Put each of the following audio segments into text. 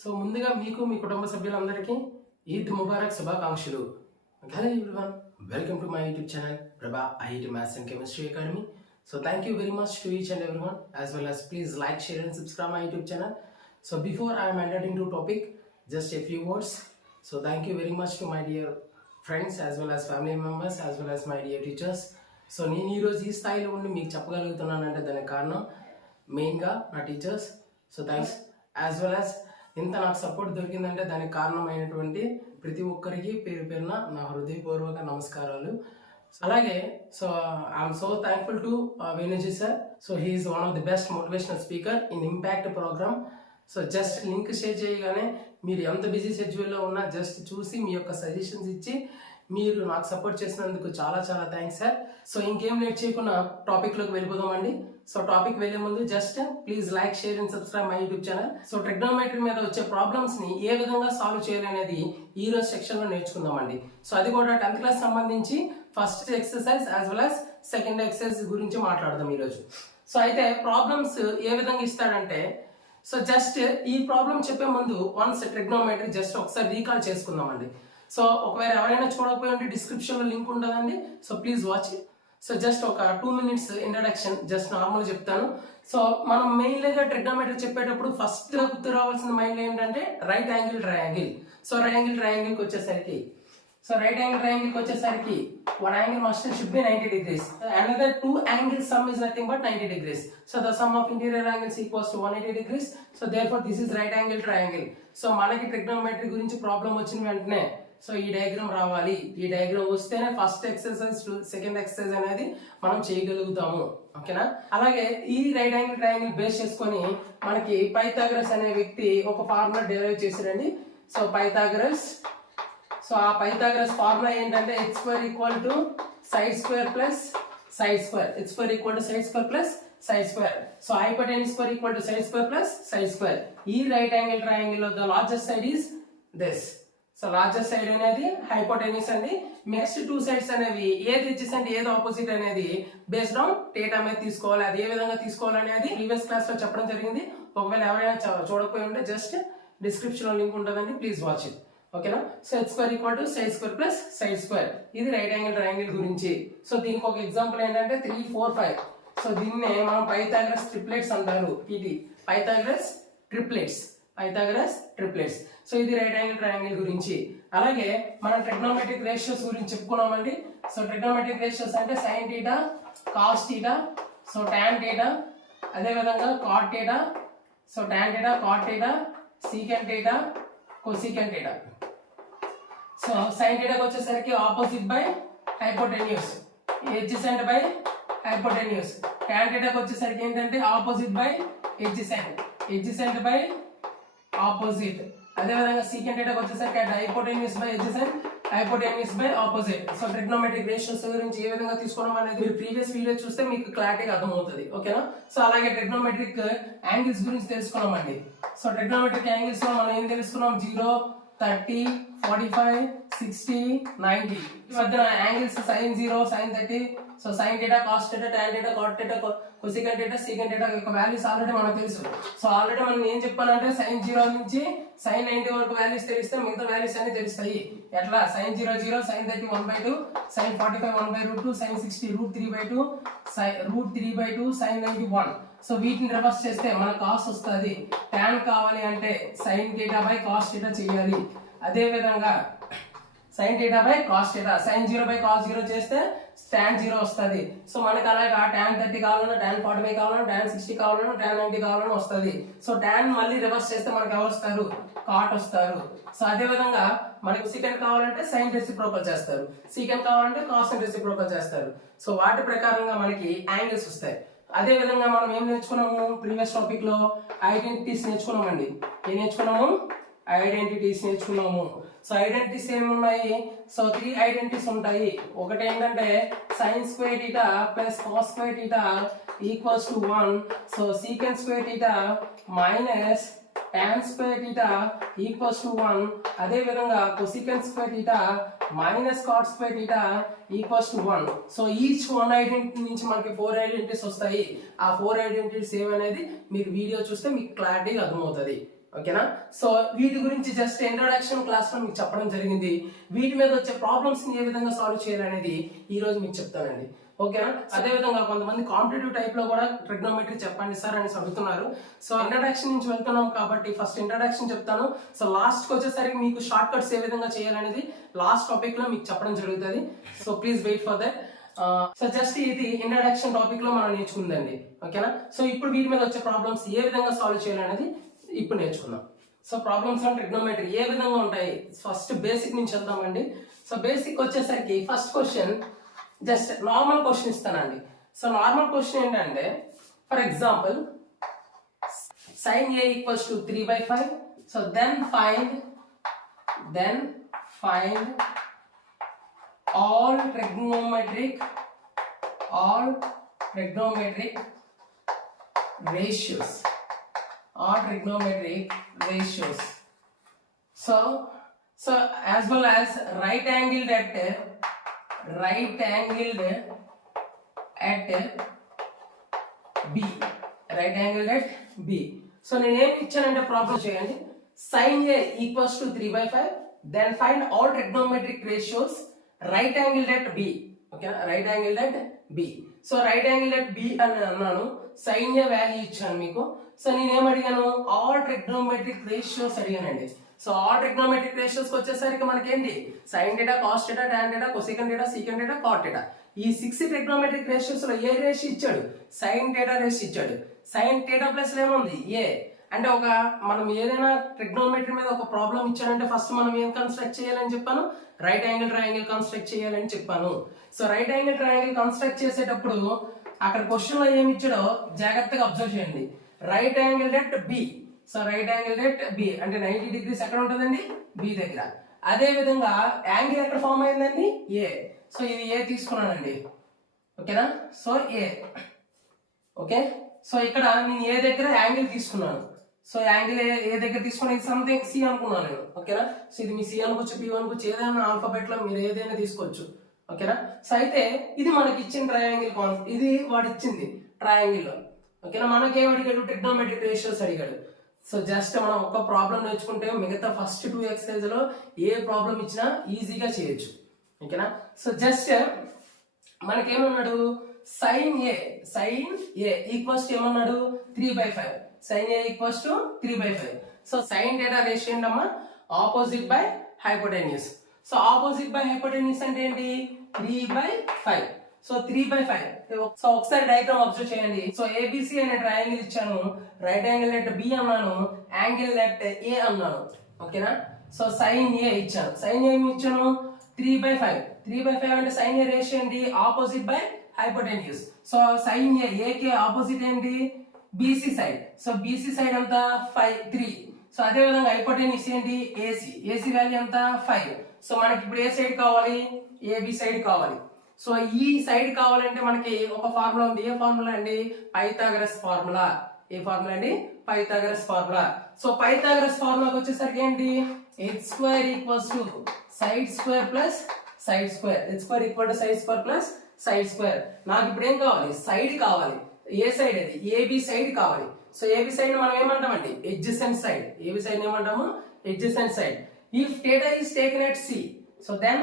So ముందుగా మీకు మీ కుటుంబ సభ్యులందరికీ ఈద్ ముబారక్ శుభాకాంక్షలు. Hello everyone, welcome to my YouTube channel Prabha IIT maths and chemistry academy. So thank you very much to each and everyone, as well as please like, share and subscribe my YouTube channel. So before I am entering into topic, just a few words. So thank you very much to my dear friends, as well as family members, as well as my dear teachers. So నేను ఈరోజు ఈ స్థాయిలో ఉండి మీకు చెప్పగలుగుతున్నానంటే దానికి కారణం మెయిన్గా నా teachers. So thanks. As well as ఇంత నాకు సపోర్ట్ దొరికిందంటే దానికి కారణమైనటువంటి ప్రతి ఒక్కరికి పేరు పేరున నా హృదయపూర్వక నమస్కారాలు. అలాగే so I'm so thankful to Venuji sir. So he is one of the best motivational speaker in impact program. So just link share చేయగానే మీరు ఎంత బిజీ షెడ్యూల్లో ఉన్నా జస్ట్ చూసి మీ యొక్క సజెషన్స్ ఇచ్చి మీరు నాకు సపోర్ట్ చేసినందుకు చాలా చాలా థ్యాంక్స్ సార్. సో ఇంకేం లేట్ చేయకుండా టాపిక్లోకి వెళ్ళిపోదామండి. సో టాపిక్ వెళ్లే ముందు just please like, share and subscribe my YouTube channel. So trigonometry మీద వచ్చే ప్రాబ్లమ్స్ ని ఏ విధంగా సాల్వ్ చేయాలనేది ఈ రోజు సెక్షన్ లో నేర్చుకుందామండి. సో అది కూడా 10th క్లాస్ సంబంధించి first exercise as well as second exercise గురించి మాట్లాడదాం ఈరోజు. సో అయితే ప్రాబ్లమ్స్ ఏ విధంగా ఇస్తాడంటే, సో జస్ట్ ఈ ప్రాబ్లం చెప్పే ముందు వన్స్ ట్రిగ్నోమెట్రీ జస్ట్ ఒకసారి రీకాల్ చేసుకుందామండి. సో ఒకవేళ ఎవరైనా చూడకపోయి ఉంటే డిస్క్రిప్షన్ లో లింక్ ఉంటుందండి. So please watch it. So just ఒక 2 minutes ఇంట్రడక్షన్ జస్ట్ నార్మల్ చెప్తాను. సో మనం మెయిన్గా ట్రిగ్నోమెట్రీ చెప్పేటప్పుడు ఫస్ట్ గుర్తు రావాల్సిన మైండ్ ఏంటంటే right angle triangle. So right angle ట్రయాంగిల్కి వచ్చేసరికి one angle must should be 90 degrees. Another two angles sum is nothing but 90 degrees. So the sum of interior angles equals to 180 degrees. So therefore this is right angle triangle. So మనకి trigonometry గురించి problem వచ్చిన వెంటనే so ఈ diagram రావాలి. ఈ diagram వస్తేనే first exercise to second exercise అనేది మనం చేయగలుగుతాము. ఓకేనా? అలాగే ఈ రైట్ యాంగిల్ ట్రయాంగిల్ బేస్ చేసుకొని మనకి పైథాగరస్ అనే వ్యక్తి ఒక ఫార్ములా డెరైవ్ చేశారండి. సో పైథాగరస్, సో ఆ పైథాగరస్ ఫార్ములా ఏంటంటే x square equal to side square plus side square. x square equal to side square plus side square. So hypotenuse square equal to side square plus side square. ఈ right angle triangle లో the largest side is this. So largest side అనేది hypotenuse అండి. Next 2 sides అనేవి ఏది adjacent ఏది opposite అనేది based on theta మీద తీసుకోవాలి. అది ఏ విధంగా తీసుకోవాలనేది ప్రీవియస్ క్లాస్ లో చెప్పడం జరిగింది. ఒకవేళ ఎవరైనా చూడకపోయి ఉంటే జస్ట్ డిస్క్రిప్షన్ లో లింక్ ఉంటుందండి, ప్లీజ్ వాచ్ ఇట్. ఓకేనా? So h square equal to side square plus side square. ఇది రైట్ యాంగిల్ ట్రయాంగిల్ గురించి. సో దీనికి ఒక ఎగ్జాంపుల్ ఏంటంటే 3, 4, 5. సో దీన్నే మనం పైథాగరస్ ట్రిప్లెట్స్ అంటారు. ఇది పైథాగరస్ ట్రిప్లెట్స్. సో ఇది రైట్ యాంగిల్ ట్రయాంగిల్ గురించి. అలాగే మనం ట్రిగ్నోమెట్రిక్ రేషియోస్ గురించి చెప్పుకున్నామండి. సో ట్రిగ్నోమెట్రిక్ రేషియోస్ అంటే sine theta, cos theta, so tan theta, అదే విధంగా cot theta, so tan theta, cot theta, secant theta, cosecant theta. So sine థీటాకి వచ్చేసరికి opposite by hypotenuse, adjacent by hypotenuse. Tan థీటాకి వచ్చేసరికి ఏంటంటే opposite by adjacent by opposite. అదే విధంగా secant థీటాకి వచ్చేసరికి hypotenuse by adjacent, hypotenuse by opposite. So trigonometric ratios గురించి ఏ విధంగా తీసుకోవడం అనేది మీరు ప్రీవియస్ వీడియో చూస్తే మీకు క్లారిటీగా అర్థమవుతుంది. ఓకేనా? సో అలాగే ట్రిగ్నోమెట్రిక్ యాంగిల్స్ గురించి తెలుసుకున్నామండి. సో ట్రిగ్నోమెట్రిక్ యాంగిల్స్ లో మనం ఏం తెలుసుకున్నాం? 0, 30, 45, 60, 90. ఈ మధ్యన angles sin 0, sin 30, so sin θ, cos θ, tan θ, cot θ, cosecant θ, secant θ యొక్క వాల్యూస్ ఆల్రెడీ మనకు తెలుసు. సో ఆల్రెడీ మనం ఏం చెప్పాలంటే sin 0 నుంచి sin 90 వరకు వాల్యూస్ తెలిస్తే మిగతా వాల్యూస్ అన్ని తెలుస్తాయి. ఎట్లా? sin 0, 0, sin 30 1/2, sin 45 1/√2, sin 60 √3/2, √3/2, sin 90 1. So వీటిని రివర్స్ చేస్తే మన కాస్ వస్తుంది. tan కావాలి అంటే sin θ బై cos θ చేయాలి. అదే విధంగా sin θ by cos θ, sin 0 by cos 0 చేస్తే tan 0 వస్తుంది. సో మనకి అలాగా tan 30 కావాలన్నా, tan 45 కావాలన్నా, tan 60 కావాలన్నా, tan 90 కావాలన్నా వస్తుంది. సో tan మళ్ళీ రివర్స్ చేస్తే మనకి ఎవరు వస్తారు? కాట్ వస్తారు. సో అదే విధంగా మనకి సీకెంట్ కావాలంటే sin రెసిప్రోకల్ చేస్తారు, సీకెంట్ కావాలంటే cos రెసిప్రోకల్ చేస్తారు. సో వాటి ప్రకారంగా మనకి యాంగిల్స్ వస్తాయి. అదే విధంగా మనం ఏం నేర్చుకున్నాము? ప్రీవియస్ టాపిక్ లో ఐడెంటిటీస్ నేర్చుకున్నామండి. ఏం నేర్చుకున్నాము? ఐడెంటిటీస్ నేర్చుకున్నాము. సో ఐడెంటిటీస్ ఏమున్నాయి? సో 3 ఐడెంటిటీస్ ఉంటాయి. ఒకటి ఏంటంటే sine square theta plus cos square theta equals to 1. So secant square theta minus tan square theta equals to 1. అదే విధంగా cosecant square theta minus cot square theta equals to 1. So each 1 identity నుంచి మనకి 4 identities వస్తాయి. ఆ 4 identities ఏమనేది మీరు video చూస్తే మీకు క్లారిటీగా అర్థమవుతుంది. ఓకేనా. సో వీటి గురించి జస్ట్ ఇంట్రొడక్షన్ క్లాస్ లో మీకు చెప్పడం జరిగింది. వీటి మీద వచ్చే ప్రాబ్లమ్స్ ని ఏ విధంగా సాల్వ్ చేయాలనేది ఈ రోజు మీకు చెప్తానండి. ఓకేనా. అదే విధంగా కొంతమంది కాంపిటేటివ్ టైప్ లో కూడా ట్రిగ్నోమెట్రీ చెప్పండి సార్ అని అడుగుతున్నారు. సో ఇంట్రడక్షన్ నుంచి వెళ్తున్నాం కాబట్టి ఫస్ట్ ఇంట్రడక్షన్ చెప్తాను. సో లాస్ట్ కి వచ్చేసరికి మీకు షార్ట్ కట్స్ ఏ విధంగా చేయాలనేది లాస్ట్ టాపిక్ లో మీకు చెప్పడం జరుగుతుంది. So please wait for that. So just ఇది ఇంట్రడక్షన్ టాపిక్ లో మనం నేర్చుకుందండి. ఓకేనా. సో ఇప్పుడు వీటి మీద వచ్చే ప్రాబ్లమ్స్ ఏ విధంగా సాల్వ్ చేయాలనేది ఇప్పుడు నేర్చుకుందాం. సో ప్రాబ్లమ్స్ ఆన్ ట్రిగ్నోమెట్రీ ఏ విధంగా ఉంటాయి ఫస్ట్ బేసిక్ నుంచి వెళ్దామండి. సో బేసిక్ వచ్చేసరికి first question just normal question ఇస్తానండి. సో నార్మల్ క్వశ్చన్ ఏంటంటే for example sin a equals to 3/5. So then find all trigonometric ratios. So as well as right angled at B. So నేను ఏం ఇచ్చానంటే problem చేయండి. sin a equals to 3/5. then find all trigonometric ratios right angled at B. Okay, right angle at B. So right angle at B అని అన్నాను. sin a value ఇచ్చాను మీకు. So నేను ఏం అడిగాను, ఆల్ ట్రిగ్నోమెట్రిక్ రేషియోస్ అడిగానండి. So all trigonometric ratios వచ్చేసరికి మనకేంటి sin θ, cos θ, tan θ, cosecant θ, secant θ, cot θ. ఈ 6 ట్రిగ్నోమెట్రిక్ రేషియోస్ లో ఏ రేషియో ఇచ్చాడు, sin θ రేషియో ఇచ్చాడు. sin θ ప్లస్ ఏముంది a. అంటే ఒక మనం ఏదైనా ట్రిగ్నోమెట్రీ మీద ఒక ప్రాబ్లం ఇచ్చారంటే ఫస్ట్ మనం ఏం కన్స్ట్రక్ట్ చేయాలని చెప్పాను, రైట్ యాంగిల్ ట్రయాంగిల్ కన్స్ట్రక్ట్ చేయాలని చెప్పాను. So right angle triangle construct చేసేటప్పుడు అక్కడ క్వశ్చన్ లో ఏమి ఇచ్చాడో జాగ్రత్తగా అబ్జర్వ్ చేయండి. Right angle at B. So right angle at B అంటే 90 డిగ్రీస్ ఎక్కడ ఉంటుందండి, B దగ్గర. అదే విధంగా యాంగిల్ ఎక్కడ ఫామ్ అయిందండి, A. సో ఇది A తీసుకున్నానండి. ఓకేనా. So A. ఓకే. సో ఇక్కడ నేను ఏ దగ్గర యాంగిల్ తీసుకున్నాను. సో యాంగిల్ ఏ దగ్గర తీసుకుని సంథింగ్ సి అనుకున్నాను నేను. ఓకేనా. సో ఇది మీ సి అనుకోవచ్చు, బి అనుకోవచ్చు, ఏదైనా ఆల్ఫాబెట్ లో మీరు ఏదైనా తీసుకోవచ్చు. ఓకేనా. సో అయితే ఇది మనకి ఇచ్చిన ట్రయాంగిల్ ఇది వాడు ఇచ్చింది ట్రయాంగిల్ లో. ఓకేనా. మనకేం అడిగాడు, ట్రిగ్నోమెట్రిక్ రేషియోస్ అడిగాడు. సో జస్ట్ మనం ఒక్క ప్రాబ్లం నేర్చుకుంటే మిగతా ఫస్ట్ 2 ఎక్సర్సైజ్ లో ఏ ప్రాబ్లం ఇచ్చినా ఈజీగా చేయొచ్చు. ఓకేనా. సో జస్ట్ మనకేమన్నాడు, sin a ఈక్వల్స్ ఏమన్నాడు 3/5. sin a equals to 3/5. So sin θ ratio ఏంటమ్మా, opposite by hypotenuse. So opposite by hypotenuse అంటే ఏంటి, 3/5. సో 3/5. సో ఒకసారి డయాగ్రామ్ అబ్జర్వ్ చేయండి. సో ABC అనే ట్రయాంగిల్ ఇచ్చాను, రైట్ యాంగిల్ అట్ B అన్నాను, యాంగిల్ అట్ A అన్నాను. ఓకేనా. సో sin A ఇచ్చాను. sin A ఏమి ఇచ్చాను 3/5. 3/5 అంటే sin A రేషియో ఏంటి, opposite by hypotenuse. So sin A కి ఆపోజిట్ ఏంటి, BC side. So BC side ఎంత 3. సో అదే విధంగా హైపోటెన్యూస్ ఏంటి AC వాల్యూ ఎంత 5. సో మనకి ఇప్పుడు ఏ సైడ్ కావాలి, AB సైడ్ కావాలి. సో ఈ సైడ్ కావాలంటే మనకి ఒక ఫార్ములా ఉంది. ఏ ఫార్ములా అండి, పైథాగరస్ ఫార్ములా. ఏ ఫార్ములా అండి, పైథాగరస్ ఫార్ములా. సో పైథాగరస్ ఫార్ములాకి వచ్చేసరికి ఏంటి, h² equals to side square plus side square. h² equal to side square plus side square. నాకు ఇప్పుడు ఏం కావాలి, సైడ్ కావాలి. ఏ సైడ్ అది, AB సైడ్ కావాలి. సో AB సైడ్ మనం ఏమంటామండి, ఎడ్జసెంట్ సైడ్. AB సైడ్ ఏమంటాము, adjacent side. If θ is taken at C, so then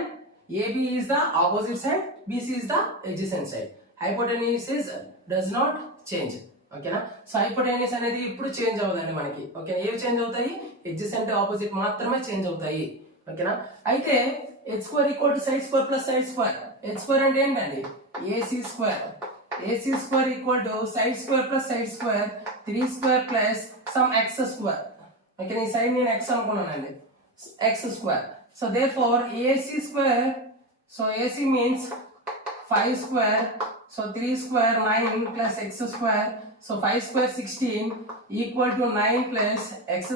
AB is the opposite side, BC is the adjacent side. Hypotenuse is does not change. ఓకేనా. So hypotenuse అనేది ఇప్పుడు change అవుతుంది మనకి. Okay, ఏవి change అవుతాయి, adjacent opposite మాత్రమే change అవుతాయి. ఓకేనా. అయితే h² equal to side square plus side square. h² అంటే ఏంటండి, AC² equal to side square plus side square 3² plus some x². Okay, ఈ సైడ్ నేను x అనుకున్నానండి, x². So therefore AC², so AC means 5², so 3² 9 plus x², so 5² 16 equal to 9 plus x².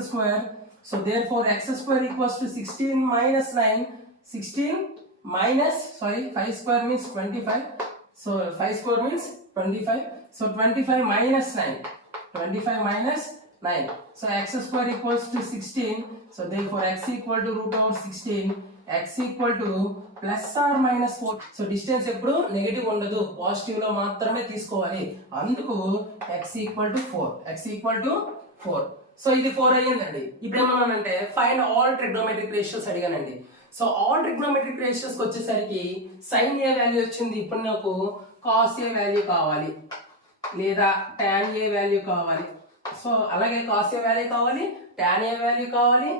So therefore x² equals to 16 minus 9. 16 minus, sorry, 5² means 25. So 5² means 25. So 25 minus 9. 25 minus 9. So x² equals to 16. So therefore x equal to √16. X equal to plus or minus 4. So distance ఎప్పుడు negative ఉండదు, positive లో మాత్రమే తీసుకోవాలి. అందుకు x equal to 4. x equal to 4. So ఇది 4 అయ్యిందండి. ఇప్పుడు ఏమన్నానంటే find all trigonometric ratios అడిగానండి. సో ఆల్ ట్రిగ్నోమెట్రిక్ రేషియోస్కి వచ్చేసరికి సైన్ ఏ వాల్యూ వచ్చింది. ఇప్పుడు నాకు కాస్ ఏ వాల్యూ కావాలి లేదా టాన్ ఏ వాల్యూ కావాలి. సో అలాగే కాస్ ఏ వాల్యూ కావాలి, టాన్ ఏ వాల్యూ కావాలి,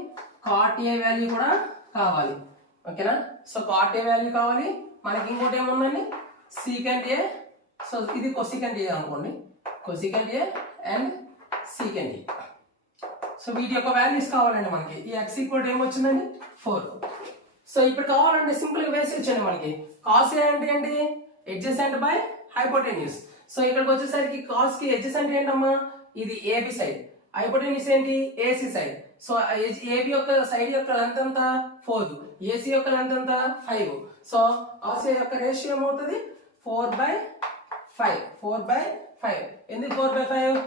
కాట్ ఏ వాల్యూ కూడా కావాలి. ఓకేనా? సో కాట్ ఏ వాల్యూ కావాలి. మనకి ఇంకోటి ఏముందండి సీకెంట్ ఏ. సో ఇది కొసికెంట్ ఏ అనుకోండి, cosecant A and secant A. So వీటి యొక్క వాల్యూస్ కావాలండి మనకి. ఈ x ఈక్వల్ ఏమొచ్చిందండి 4. సో ఇప్పుడు కావాలంటే సింపుల్ గా వేసి వచ్చాను మనకి. కాస్ ఏ అంటే ఏంటి ఎడ్జసెంట్ బై హైపోటెన్యూస్. సో ఇక్కడికి వచ్చేసరికి కాస్ కి ఎడ్జసెంట్ ఏంటమ్మా ఇది ఏబి సైడ్, హైపోటెన్యూస్ ఏంటి ఏసీ సైడ్. సో ఏబి యొక్క సైడ్ యొక్క లెంత్ ఎంత 4, ఏసీ యొక్క లెంత్ ఎంత 5. సో కాస్ ఏ యొక్క రేషియో ఏమవుతుంది 4/5. 4/5 ఎందుకు 4/5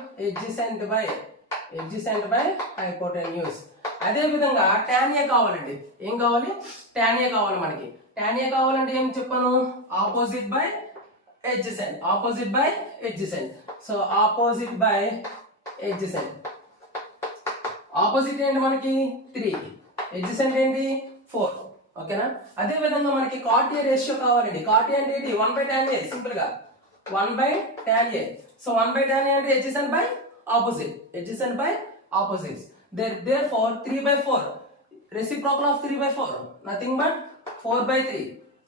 ఎడ్జసెంట్ బై హైపోటెన్యూస్. అదే విధంగా టాన్ ఏ కావాలండి. ఏం కావాలి టాన్ ఏ కావాలి మనకి. టాన్ ఏ కావాలంటే ఏం చెప్పాను opposite by adjacent, opposite by adjacent. So opposite by adjacent. Opposite ఏంటి మనకి 3, ఎడ్జసెంట్ ఏంటి 4. ఓకేనా? అదే విధంగా మనకి కాట్ ఏ రేషియో కావాలండి. కాట్ ఏ అంటే ఏంటి 1/tan ఏ, సింపుల్ గా 1/tan ఏ. సో 1/tan ఏ అంటే adjacent by opposite, adjacent by opposites. Therefore 3/4 reciprocal of 3/4 nothing but 4/3.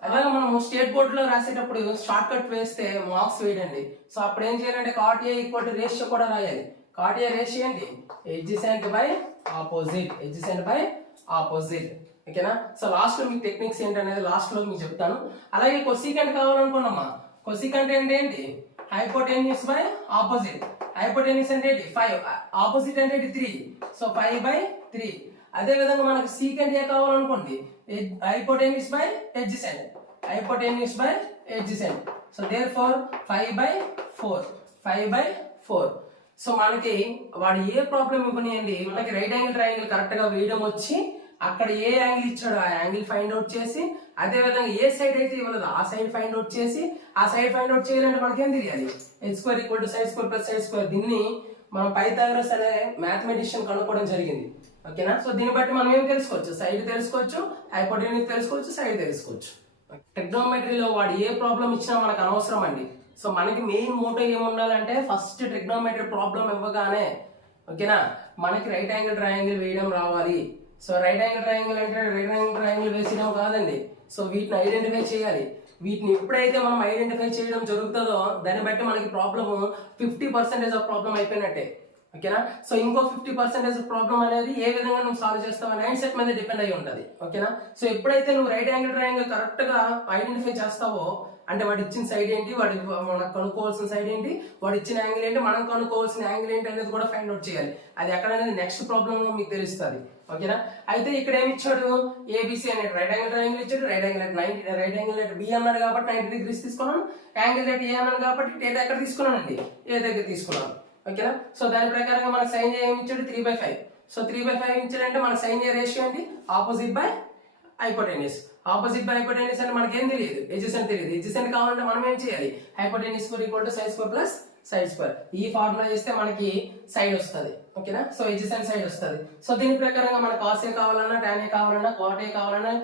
అలాగే మనం స్టేట్ బోర్డ్ లో రాసేటప్పుడు షార్ట్ కట్ వేస్తే మార్క్స్ వేయండి. సో అప్పుడు ఏం చేయాలంటే cot A equal to ratio కూడా రాయాలి. కాట్ ఏ రేషియో ఏంటి adjacent by opposite, adjacent by opposite. ఓకేనా? సో లాస్ట్ లో మీకు టెక్నిక్స్ ఏంటనేది లాస్ట్ లో మీకు చెప్తాను. అలాగే కొసికెంట్ కావాలనుకున్నామా. కొసికెంట్ అంటే ఏంటి హైపోటెన్యూస్ బై ఆపోజిట్. హైపోటెన్యూస్ అంటే 5, ఆపోజిట్ అంటే 3. సో 5/3. అదే విధంగా మనకు సీకెంట్ ఏ కావాలనుకోండి hypotenuse by adjacent, hypotenuse by adjacent. So therefore 5/4, 5/4. So మనకి వాడు ఏ ప్రాబ్లం ఇవ్వనియండి మనకి రైట్ యాంగిల్ ట్రయాంగిల్ కరెక్ట్ గా వేయడం వచ్చి అక్కడ ఏ యాంగిల్ ఇచ్చాడో ఆ యాంగిల్ ఫైండ్ అవుట్ చేసి, అదే విధంగా ఏ సైడ్ అయితే ఇవ్వలేదు ఆ సైడ్ ఫైండ్ అవుట్ చేసి, ఆ సైడ్ ఫైండ్ అవుట్ చేయాలంటే మనకి ఏం తెలియాలి h² = sin² + sin². దీన్ని మనం పైథాగరస్ అనే మ్యాథమెటిషియన్ కనుక్కోవడం జరిగింది. ఓకేనా? సో దీన్ని బట్టి మనం ఏం తెలుసుకోవచ్చు సైడ్ తెలుసుకోవచ్చు, హైపోటెన్యూస్ తెలుసుకోవచ్చు, సైడ్ తెలుసుకోవచ్చు. ట్రిగ్నోమెట్రీలో వాడు ఏ ప్రాబ్లం ఇచ్చినా మనకు అనవసరం అండి. సో మనకి మెయిన్ మోటో ఏముండాలంటే ఫస్ట్ ట్రిగ్నోమెట్రీ ప్రాబ్లం ఇవ్వగానే ఓకేనా మనకి రైట్ యాంగిల్ ట్రయాంగిల్ వేయడం రావాలి. సో రైట్ యాంగిల్ ట్రయాంగిల్ అంటే రైట్ యాంగిల్ ట్రయాంగిల్ వేసడం కాదండి. సో వీటిని ఐడెంటిఫై చేయాలి. వీటిని ఎప్పుడైతే మనం ఐడెంటిఫై చేయడం జరుగుతుందో దాన్ని బట్టి మనకి ప్రాబ్లమ్ 50% ఆఫ్ ప్రాబ్లం అయిపోయినట్టే. ఓకేనా? సో ఇంకో 50% ప్రాబ్లం అనేది ఏ విధంగా నువ్వు సాల్వ్ చేస్తావు మైండ్ సెట్ మీద డిపెండ్ అయి ఉంటుంది. ఓకేనా? సో ఎప్పుడైతే నువ్వు రైట్ యాంగిల్ ట్రయాంగిల్ కరెక్ట్ గా ఐడెంటిఫై చేస్తావో అంటే వాడు ఇచ్చిన సైడ్ ఏంటి, వాడి మనకు కనుక్కోవాల్సిన సైడ్ ఏంటి, వాడు ఇచ్చిన యాంగిల్ ఏంటి, మనం కనుక్కోవాల్సిన యాంగిల్ ఏంటి అనేది కూడా ఫైండ్ అవుట్ చేయాలి. అది ఎక్కడ అనేది నెక్స్ట్ ప్రాబ్లమ్ లో మీకు తెలుస్తుంది. ఓకేనా? అయితే ఇక్కడ ఏమి ఇచ్చాడు ఏబిసి అనేది రైట్ యాంగిల్ ట్రయాంగిల్ ఇచ్చాడు. Right angle at 90, right angle at B అన్నాడు కాబట్టి 90 degrees తీసుకున్నాను. యాంగిల్ అట్ ఏ అన్నాడు కాబట్టి డేటా ఎక్కడ తీసుకున్నానండి ఏ దగ్గర తీసుకున్నాను. ఓకేనా? సో దాని ప్రకారంగా మనకు సైన్ ఏ ఏమి ఇచ్చాడు 3/5. సో 3/5 ఇచ్చాడంటే మన సైన్ ఏ రేషియో ఏంటి opposite by hypotenuse. Opposite by hypotenuse అంటే మనకి ఏం తెలియదు ఎడ్జసెంట్ తెలియదు. ఎడ్జసెంట్ కావాలంటే మనం ఏం చేయాలి హైపోటెన్యూస్ = sin² + sin². ఈ ఫార్ములా చేస్తే మనకి సైడ్ వస్తుంది. ఓకేనా? సో ఎడ్జసెంట్ సైడ్ వస్తుంది. సో దీని ప్రకారంగా మన కాస్ ఏ కావాలన్నా, టాన్ ఏ కావాలన్నా, కాట్ ఏ కావాలన్నా,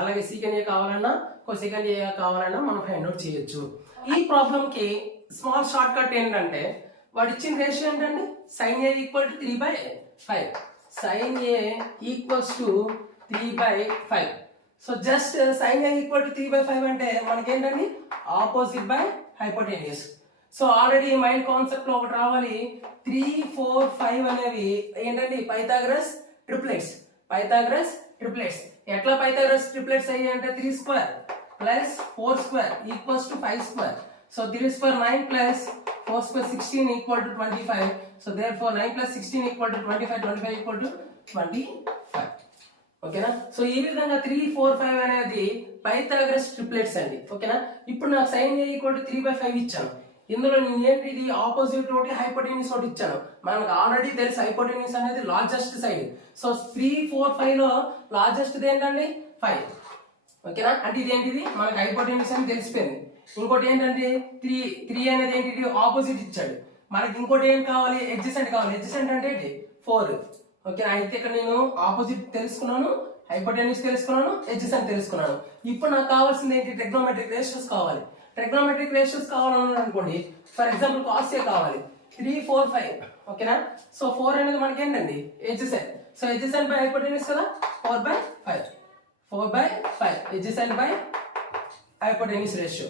అలాగే సీకెంట్ ఏ కావాలన్నా, కొసెకంట్ ఏ కావాలన్నా మనం ఫైండ్ అవుట్ చేయొచ్చు. ఈ ప్రాబ్లం కి స్మాల్ షార్ట్ కట్ ఏంటంటే వాడు ఇచ్చిన రేషియో ఏంటండి sin a = 3/5. sin a = 3/5. So just sin a = 3/5 అంటే మనకి ఏంటండి opposite by hypotenuse. So already mind concept లో ఒకటి రావాలి 3, 4, 5 అనేవి ఏంటండి పైథాగరస్ ట్రిప్లెట్స్. పైథాగరస్ ట్రిప్లెట్స్ ఎట్లా పైథాగరస్ ట్రిప్లెట్స్ అయ్యాయి అంటే 3² + 4² = 5². సో 3² 9 + 4² 16 = 25. So therefore 9 + 16 = 25, 25 = 25. ఓకేనా? సో ఈ విధంగా 3, 4, 5 అనేది పైథాగరస్ ట్రిప్లెట్స్ అండి. ఓకేనా? ఇప్పుడు నాకు sin a = 3/5 ఇచ్చాను. ఇందులో నేను ఏంటి ఇది ఆపోజిట్ ఒకటి హైపోటెన్యూస్ ఒకటి ఇచ్చాను. మనకు ఆల్రెడీ తెలుసు హైపోటెన్యూస్ అనేది లార్జెస్ట్ సైడ్. సో 3, 4, 5 లో లార్జెస్ట్ ఏంటండి 5. ఓకేనా? అంటే ఇదేంటిది మనకు హైపోటెన్యూస్ అని తెలిసిపోయింది. ఇంకోటి ఏంటంటే 3 అనేది ఏంటి ఆపోజిట్ ఇచ్చాడు. మనకి ఇంకోటి ఏం కావాలి ఎడ్జసెంట్ కావాలి. ఎడ్జసెంట్ అంటే ఏంటి 4. ఓకే, అయితే ఇక్కడ నేను ఆపోజిట్ తెలుసుకున్నాను, హైపోటెన్యూస్ తెలుసుకున్నాను, ఎడ్జసెంట్ తెలుసుకున్నాను. ఇప్పుడు నాకు కావాల్సింది ఏంటి? ట్రిగ్నోమెట్రిక్ రేషియోస్ కావాలి. ట్రిగ్నోమెట్రిక్ రేషియోస్ కావాలన్నాను అనుకోండి, ఫర్ ఎగ్జాంపుల్ cos A కావాలి 3, 4, 5. ఓకేనా? సో 4 అనేది మనకి ఏంటండి? Adjacent. So adjacent by hypotenuse కదా, 4/5. 4/5 ఎడ్జసెంట్ బై హైపోటెన్యూస్ రేషియో.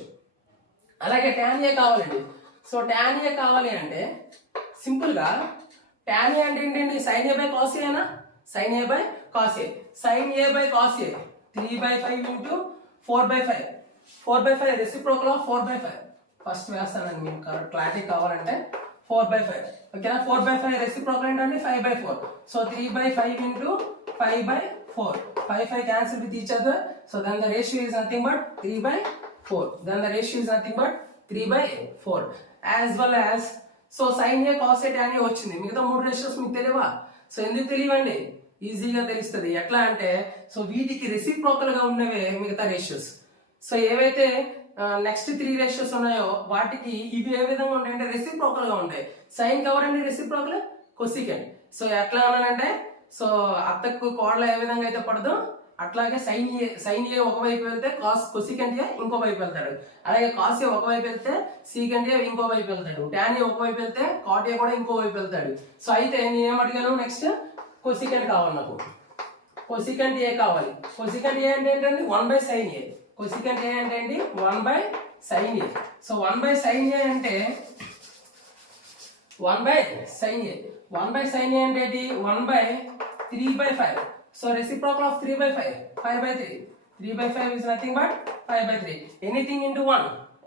అలాగే tan A కావాలండి. సో tan A కావాలి అంటే సింపుల్ గా tan A అంటే ఏంటండి? sin A by cos A అయినా, sin A by cos A. sin A by cos A 3/5 into 4/5. 4/5 reciprocal of 4/5. First వేస్తానండి, మీకు క్లారిటీ కావాలంటే 4/5. ఓకేనా? 4/5 రెసిప్రోకల్ ఏంటంటే 5/4. So 3/5 into 5/4. 5 cancel with each other. So then the ratio is nothing but 3/4. Then the ratio is nothing but 3/4. As well as so sin A cos A tan A వచ్చింది. మిగతా 3 ratios మీకు తెలియవా? So ఎందుకు తెలియవండి? ఈజీగా తెలుస్తుంది. ఎట్లా అంటే so వీటికి reciprocal గా ఉన్నవే మిగతా రేషియోస్. సో ఏవైతే నెక్స్ట్ 3 రేషియోస్ ఉన్నాయో వాటికి ఇవి ఏ విధంగా ఉంటాయంటే రెసిప్రోకల్ గా ఉంటాయి. సైన్ ఎవరండి రెసిప్రోకల్? కొసికెంట్. సో ఎట్లా అన్నానంటే సో అత్తకు కోడల ఏ విధంగా అయితే పడదో అట్లాగే సైన్ ఏ ఒకవైపు వెళ్తే కొసికెంట్ ఏ ఇంకో వైపు వెళ్తాడు. అలాగే కాస్ ఏ ఒకవైపు వెళ్తే సీకెంట్ ఏ ఇంకో వైపు వెళ్తాడు. టాన్ ఏ ఒకవైపు వెళ్తే కాట్ ఏ కూడా ఇంకో వైపు వెళ్తాడు. సో అయితే నేనేం అడిగాను? నెక్స్ట్ కొసికెంట్ కావాలి నాకు. కొసికెంట్ ఏ కావాలి. కొసికెంట్ ఏ అంటే ఏంటండి? 1/sin A. కొసికెంట్ ఏ అంటే ఏంటి? 1/sin A. So 1/sin A అంటే 1/sin A. 1/sin A అంటే ఏంటి? 1/3/5. So reciprocal of 3/5, 5/3. 3/5 is nothing but 5/3. Anything into 1,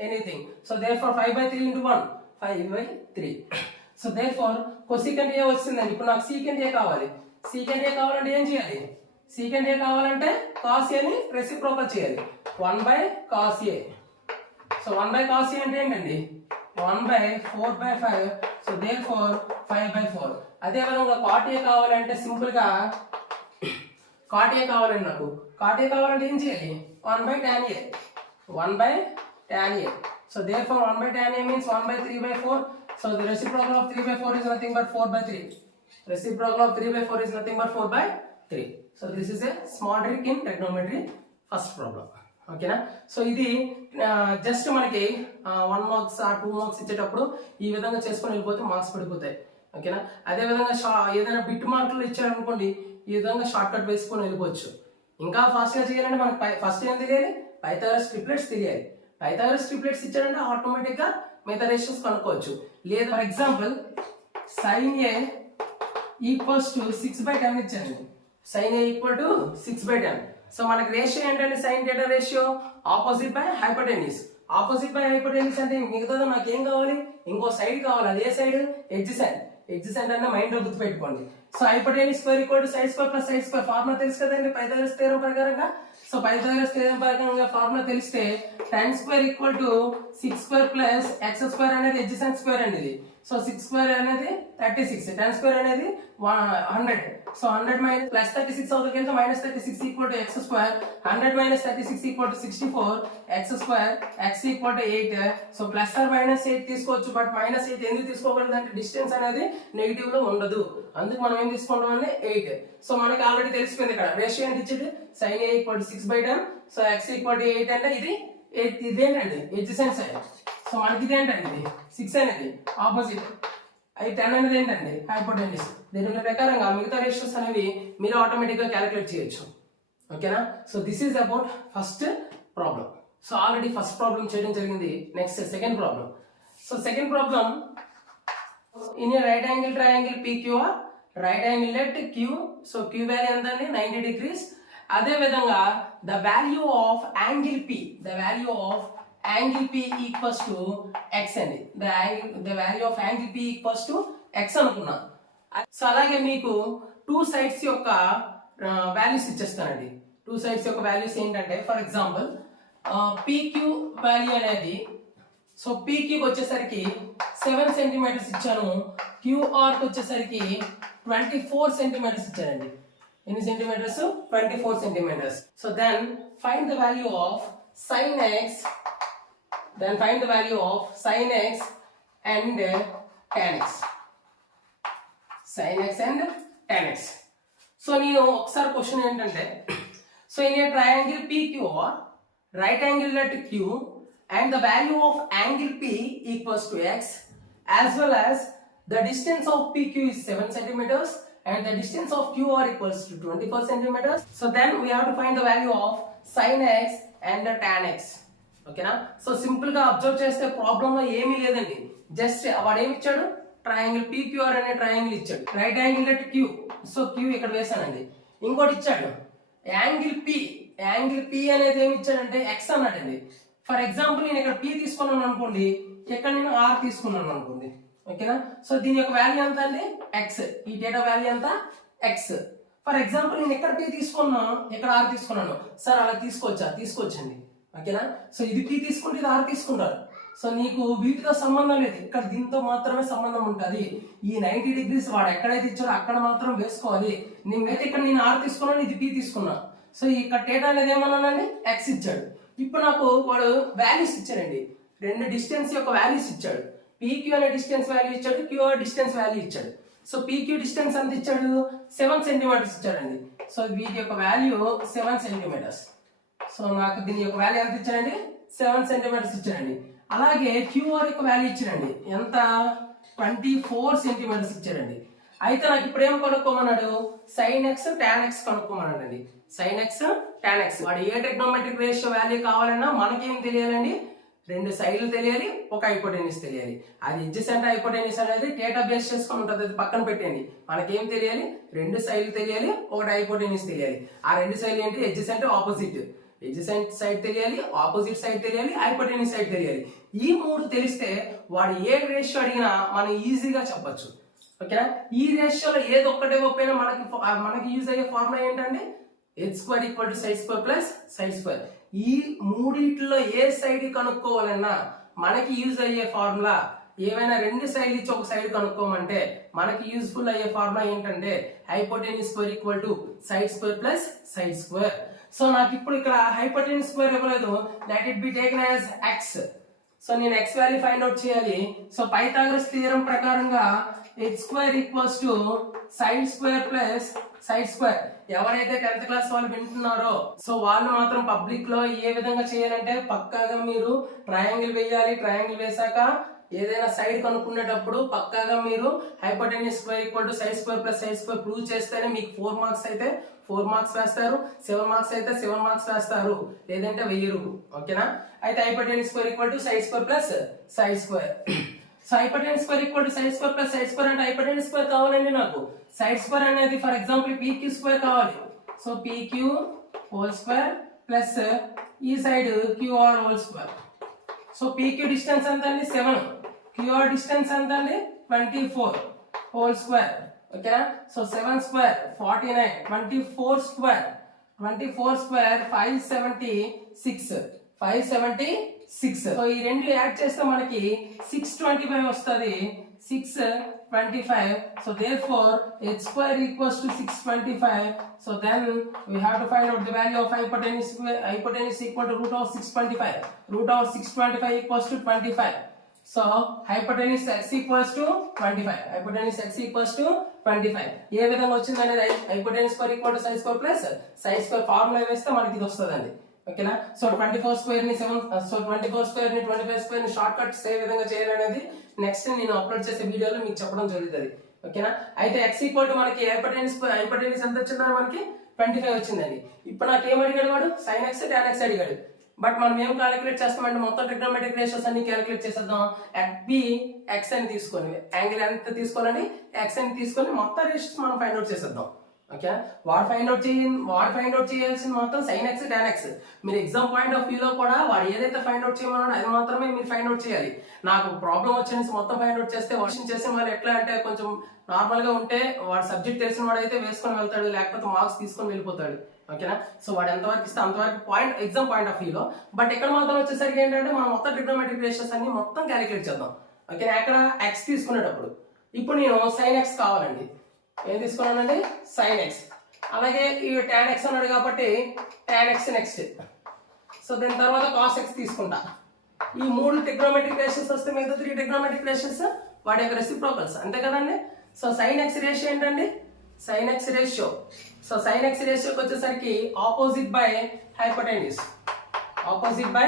anything. So therefore 5/3 into 1, 5/3. So therefore cosecant A వచ్చిందండి. ఇప్పుడు నాకు secant A కావాలి. secant A కావాలంటే ఏం చేయాలి? secant A కావాలంటే cos A ని రెసిప్రోకల్ చేయాలి. 1/cos A. So 1/cos A అంటే ఏంటండి? 1/4/5. So therefore 5/4. అదే విధంగా cot A కావాలంటే సింపుల్ గా cot A కావాలండి నాకు. cot A కావాలంటే ఏం చేయాలి? 1/tan A. 1/tan A. So therefore 1/tan A means 1/3/4. So the reciprocal of 3/4 is nothing but 4/3. Reciprocal of 3/4 is nothing but 4/3. So this is a small trick in trigonometry, first problem. ఓకేనా? So ఇది just మనకి 1 marks 2 marks ఇచ్చేటప్పుడు ఈ విధంగా చేసుకొని వెళ్ళిపోతే marks పడిపోతాయి. ఓకేనా? అదే విధంగా ఏదైనా బిట్ మార్కులు ఇచ్చారనుకోండి, ఈ విధంగా షార్ట్ కట్ వేసుకొని వెళ్ళిపోవచ్చు. ఇంకా ఫాస్ట్ గా చేయాలంటే మనకి ఫస్ట్ ఏం తెలియాలి? పైథాగరస్ ట్రిప్లెట్స్ తెలియాలి. పైథాగరస్ ట్రిప్లెట్స్ ఇచ్చారంటే ఆటోమేటిక్ గా మిగతా రేషియోస్ కనుక్కోవచ్చు. లేదా for example sin A equals to 6/10 ఇచ్చారండి. sin A equal to 6/10. So మనకి రేషియో ఏంటంటే sine theta ratio opposite by hypotenuse. Opposite by hypotenuse అంటే మిగతాదో నాకు ఏం కావాలి? ఇంకో సైడ్ కావాలి. అదే సైడ్ ఎడ్జసెంట్. ఎడ్జసెంట్ అంటే మైండ్ లో గుర్తుపెట్టుకోండి. So hypotenuse square equal to side square plus side square formula తెలుసు కదండి పైథాగరస్ థియరం ప్రకారంగా. సో పైథాగరస్ థియరం ప్రకారంగా ఫార్ములా తెలిస్తే tan square equal to 6 square plus x square అనేది ఎడ్జసెంట్ స్క్వేర్ అండి ఇది. సో 6 స్క్వేర్ అనేది 36, tan స్క్వేర్ అనేది 100. సో 100 మైనస్ ప్లస్ 36 అవుతుంది కనుక minus 36 equal to x square. 100 minus 36 equal to 64, x square, x equal to 8. So plus or minus 8 తీసుకోవచ్చు. But minus 8 ఎందుకు తీసుకోకూడదు అంటే డిస్టెన్స్ అనేది నెగిటివ్ లో ఉండదు. అందుకు మనం ఏం తీసుకుంటాం అంటే 8. సో మనకి ఆల్రెడీ తెలిసిపోయింది ఇక్కడ రేషియో ఏంటి ఇచ్చేది? sin A equal to 6/10. So x equal to 8 అంటే ఇది 8. ఇదేంటండి ఎడ్జసెంట్ సైడ్. సో మనకి ఇది ఏంటండి? ఇది 6 అనేది ఆపోజిట్. 10 అనేది ఏంటండి? హైపోటెన్యూస్. దీని ప్రకారంగా మిగతా రేషియోస్ అనేవి మీరు ఆటోమేటిక్ గా క్యాలిక్యులేట్ చేయొచ్చు. ఓకేనా? So this is about first problem. So already first problem చేయడం జరిగింది. Next second problem. So second problem in a right angle triangle PQR, right angle at Q. So Q value ఎంత అండి? 90 degrees. అదే విధంగా the value of angle P, the value of angle P equals to x అండి. The value of angle P equals to x అనుకున్నా. So అలాగే మీకు 2 sides యొక్క values ఇచ్చేస్తానండి. 2 sides యొక్క వాల్యూస్ ఏంటంటే ఫర్ ఎగ్జాంపుల్ PQ వాల్యూ అనేది సో PQ వచ్చేసరికి 7 centimetres ఇచ్చాను. QR వచ్చేసరికి 24 సెంటీమీటర్స్ ఇచ్చానండి. ఎన్ని centimetres? 24 centimetres. So then find the value of sin x. Then find the value of sin x and tan x. Sin x and tan x. So నేను ఒకసారి question ఏంటంటే, so in a triangle PQR, right angle at Q and the value of angle P equals to x, as well as the distance of PQ is 7 centimeters and the distance of QR equals to 24 centimeters. So then we have to find the value of sin x and the tan x. ఓకేనా? So simple గా observe చేస్తే problem లో ఏమీ లేదండి. Just వాడు ఏమి ఇచ్చాడు, triangle PQR అనే ట్రయాంగిల్ ఇచ్చాడు. Right angle at Q, so Q ఇక్కడ వేసానండి. ఇంకోటి ఇచ్చాడు యాంగిల్ P అనేది ఏమి ఇచ్చాడంటే x అన్నాడండి. ఫర్ ఎగ్జాంపుల్ నేను ఇక్కడ P తీసుకున్నాను అనుకోండి, ఇక్కడ నేను R తీసుకున్నాను అనుకోండి. ఓకేనా? సో దీని యొక్క వాల్యూ ఎంత అండి, x. ఈ డేటా వాల్యూ ఎంత, x. ఫర్ ఎగ్జాంపుల్ నేను ఇక్కడ P తీసుకున్నా, ఇక్కడ R తీసుకున్నాను. సార్ అలా తీసుకొచ్చండి. ఓకేనా? సో ఇది P తీసుకుంటే ఇది R తీసుకుంటారు. సో నీకు వీటితో సంబంధం లేదు, ఇక్కడ దీంతో మాత్రమే సంబంధం ఉంటుంది. ఈ 90 డిగ్రీస్ వాడు ఎక్కడైతే ఇచ్చాడో అక్కడ మాత్రం వేసుకోవాలి. నేనైతే ఇక్కడ నేను R తీసుకున్నాను, ఇది P తీసుకున్నా. సో ఇక్కడ డేటా అనేది ఏమన్నానండి, x ఇచ్చాడు. ఇప్పుడు నాకు వాడు వాల్యూస్ ఇచ్చాడండి, రెండు డిస్టెన్స్ యొక్క వాల్యూస్ ఇచ్చాడు. PQ అనే డిస్టెన్స్ వాల్యూ ఇచ్చాడు, QR డిస్టెన్స్ వాల్యూ ఇచ్చాడు. సో PQ డిస్టెన్స్ ఎంత ఇచ్చాడు, 7 సెంటీమీటర్స్ ఇచ్చాడండి. సో వీటి యొక్క వాల్యూ 7 సెంటీమీటర్స్. సో నాకు దీని యొక్క వాల్యూ ఎంత ఇచ్చాడండి, 7 సెంటీమీటర్స్ ఇచ్చాడండి. అలాగే QR యొక్క వాల్యూ ఇచ్చాడండి, ఎంత, 24 సెంటీమీటర్స్ ఇచ్చాడండి. అయితే నాకు ఇప్పుడు ఏం కనుక్కోమన్నాడు, sin x tan x కనుక్కోమన్నాడు అండి. sin x tan x వాడు ఏ ట్రిగ్నోమెట్రిక్ రేషియో వాల్యూ కావాలన్నా మనకేం తెలియాలండి, రెండు సైడ్లు తెలియాలి, ఒక హైపోటెన్యూస్ తెలియాలి. అది ఎడ్జసెంట్ హైపోటెన్యూస్ అనేది డేటా బేస్ చేసుకొని ఉంటుంది, అది పక్కన పెట్టండి. మనకేం తెలియాలి, రెండు సైడ్లు తెలియాలి, ఒకటి హైపోటెన్యూస్ తెలియాలి. ఆ రెండు సైడ్లు ఏంటి, ఎడ్జసెంట్ ఆపోజిట్. ఎడ్జసెంట్ సైడ్ తెలియాలి, ఆపోజిట్ సైడ్ తెలియాలి, హైపోటెన్యూస్ సైడ్ తెలియాలి. ఈ మూడు తెలిస్తే వాడు ఏ రేషియో అడిగినా మనం ఈజీగా చెప్పొచ్చు. ఓకేనా? ఈ రేషియోలో ఏది ఒక్కటే ఒప్పైనా మనకి యూజ్ అయ్యే ఫార్ములా ఏంటంటే h² = sin² + sin². ఈ మూడిట్లో ఏ సైడ్ కనుక్కోవాలన్నా మనకి యూజ్ అయ్యే ఫార్ములా, ఏమైనా రెండు సైడ్లు ఇచ్చి ఒక సైడ్ కనుక్కోమంటే మనకి యూజ్ఫుల్ అయ్యే ఫార్ములా ఏంటంటే hypotenuse square equal to side + side. So నాకు ఇప్పుడు ఇక్కడ హైపోటెన్యూస్ స్క్వేర్ ఇవ్వలేదు, let it be taken as x. So నేను x వాల్యూ ఫైండ్ అవుట్ చేయాలి. సో పైథాగరస్ థియరం ప్రకారంగా h² = sin² + sin². ఎవరైతే 10th క్లాస్ వాళ్ళు వింటున్నారో సో వాళ్ళు మాత్రం పబ్లిక్ లో ఏ విధంగా చేయాలంటే పక్కాగా మీరు ట్రయాంగిల్ వేయాలి. ట్రయాంగిల్ వేసాక ఏదైనా సైడ్ కనుక్కునేటప్పుడు పక్కాగా మీరు hypotenuse square equal to sin² + sin² prove చేస్తేనే మీకు 4 మార్క్స్ అయితే 4 మార్క్స్ వేస్తారు, 7 మార్క్స్ అయితే 7 మార్క్స్ వేస్తారు, లేదంటే వెయ్యరు. ఓకేనా? అయితే hypotenuse square equal to sin² + sin². So hypotenuse square equal to sin² + sin² అంటే హైపోటెన్యూస్ స్క్వేర్ కావాలండి నాకు. sin² అనేది ఫర్ ఎగ్జాంపుల్ PQ² కావాలి. సో PQ² ప్లస్ ఈ side QR². So PQ distance ఎంత అండి, 7. QR డిస్టెన్స్ ఎంత అండి, 24² ఓకేనా? సో 7² 49, 24² 576. సో ఈ రెండు యాడ్ చేస్తే మనకి 625 వస్తుంది. 625. So therefore h² equals to 625. So then we have to find out the value of hypotenuse. Hypotenuse equal to root of 625. Root of 625 equals to 25. So hypotenuse x equals to 25. Hypotenuse x equals to 25. ఏ విధంగా వచ్చింది అనేది hypotenuse square equal to sin² plus sin² formula వేస్తే మనకి ఇది వస్తుందండి. ఓకేనా? So 24² ని 7, so 24² ని 25² ని షార్ట్ కట్స్ ఏ విధంగా చేయాలనేది నెక్స్ట్ నేను అప్లోడ్ చేసే వీడియోలో మీకు చెప్పడం జరుగుతుంది. ఓకేనా? అయితే x ఈక్వల్ టు మనకి హైపోటెన్యూస్ ఎంత వచ్చిందని మనకి 25 వచ్చిందండి. ఇప్పుడు నాకు ఏం అడిగాడు వాడు, sin x tan x అడిగాడు. బట్ మనం ఏం క్యాలిక్యులేట్ చేస్తామంటే మొత్తం ట్రిగ్నోమెట్రిక్ రేషియోస్ అన్ని క్యాలిక్యులేట్ చేసేద్దాం. b x అని తీసుకొని యాంగిల్ ఎంత తీసుకోవాలండి, x అని తీసుకొని మొత్తం రేషియోస్ మనం ఫైండ్ అవుట్ చేసేద్దాం. ఓకే, వాడు ఫైండ్ అవుట్ చేయాల్సింది మొత్తం sin x tan x. మీరు ఎగ్జామ్ పాయింట్ ఆఫ్ వ్యూలో కూడా వాడు ఏదైతే ఫైండ్ అవుట్ చేయమన్నాడో అది మాత్రమే మీరు ఫైండ్ అవుట్ చేయాలి. నాకు ప్రాబ్లం వచ్చేసి మొత్తం ఫైండ్ అవుట్ చేస్తే వర్షన్ చేసే వాళ్ళు ఎట్లా అంటే కొంచెం నార్మల్ గా ఉంటే వాడు సబ్జెక్ట్ తెలిసిన వాడు అయితే వేసుకొని వెళ్తాడు, లేకపోతే మార్క్స్ తీసుకొని వెళ్ళిపోతాడు. ఓకేనా? సో వాడు ఎంతవరకు ఇస్తే అంతవరకు పాయింట్ ఎగ్జామ్ పాయింట్ ఆఫ్ వ్యూలో. బట్ ఇక్కడ మాత్రం వచ్చేసరికి ఏంటంటే మనం మొత్తం ట్రిగ్నోమెట్రిక్ రేషియోస్ అన్ని మొత్తం క్యాలిక్యులేట్ చేద్దాం. ఓకేనా? అక్కడ x తీసుకునేటప్పుడు ఇప్పుడు నేను sin x కావాలండి, ఏం తీసుకున్నానండి, sin x. అలాగే ఈ tan x అన్నాడు కాబట్టి tan x నెక్స్ట్. సో దాని తర్వాత cos x తీసుకుంటా. ఈ మూడు ట్రిగ్నోమెట్రిక్ రేషియోస్ వస్తే మిగతా 3 ట్రిగ్నోమెట్రిక్ రేషియోస్ వాటి యొక్క రెసిప్రోకల్స్, అంతే కదండి. సో sin x రేషియో ఏంటండి, sin x ratio. So sin x రేషియోకి వచ్చేసరికి opposite by hypotenuse, opposite by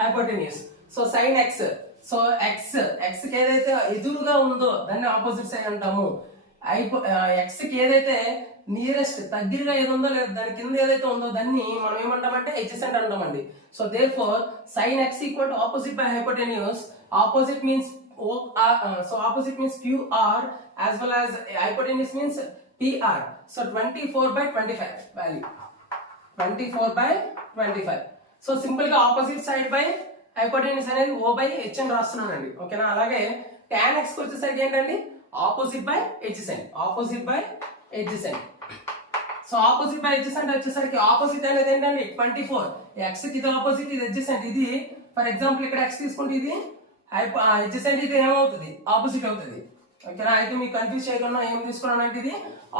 hypotenuse. So sin x, so x కి ఏదైతే ఎదురుగా ఉందో దాన్ని ఆపోజిట్ సైడ్ అంటాము. x కి ఏదైతే నియరెస్ట్ దగ్గరగా ఏది ఉందో లేదా దాని కింద ఏదైతే ఉందో దాన్ని మనం ఏమంటామంటే adjacent అంటామండి. So therefore sin x equal to opposite by hypotenuse. Opposite means so opposite means QR as well as hypotenuse means PR. So 24 by 25 value, 24 by 25. So simple గా ఆపోజిట్ సైడ్ బై హైపోటెన్యూస్ అనేది O by H అని రాస్తున్నానండి. ఓకేనా. అలాగే tan x కి వచ్చేసరికి ఏంటండి opposite by adjacent, opposite by adjacent. So opposite by adjacent వచ్చేసరికి opposite అనేది ఏంటండి 24. x కి ఇది ఆపోజిట్, ఇది adjacent. ఇది ఫర్ ఎగ్జాంపుల్ ఇక్కడ x తీసుకుంటే ఇది adjacent, ఇది ఏమవుతుంది ఆపోజిట్ అవుతుంది. ఓకేనా. అయితే మీకు కన్ఫ్యూజ్ చేయకుండా ఏం తీసుకున్నానంటే ఇది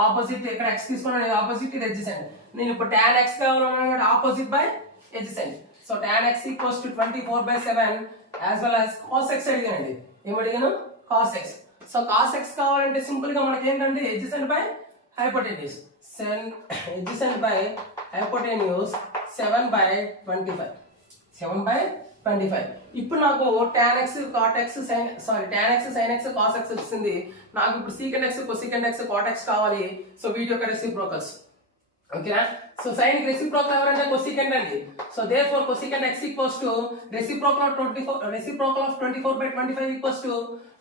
ఆపోజిట్, ఇక్కడ x తీసుకున్నాను, ఇది ఆపోజిట్, ఇది adjacent. నేను ఇప్పుడు tan x కావాలన్నా opposite by adjacent. So tan x equals to 24 by 7 as well as cos x అడిగానండి. ఏం అడిగాను? cos x. So cos x కావాలంటే సింపుల్ గా మనకి ఏంటంటే adjacent by hypotenuse, adjacent by hypotenuse 7 by 25, 7 by 25. ఇప్పుడు నాకు tan x cot x sin x cos x వచ్చింది. నాకు ఇప్పుడు secant x cosecant x cot x కావాలి. సో వీటి యొక్క రెసిప్రోకల్స్. ఓకేనా. సో sin కి రెసిప్రోకల్ ఎవరంటే cosecant అండి. So therefore cosecant x equals to reciprocal of 24 by 25 equals to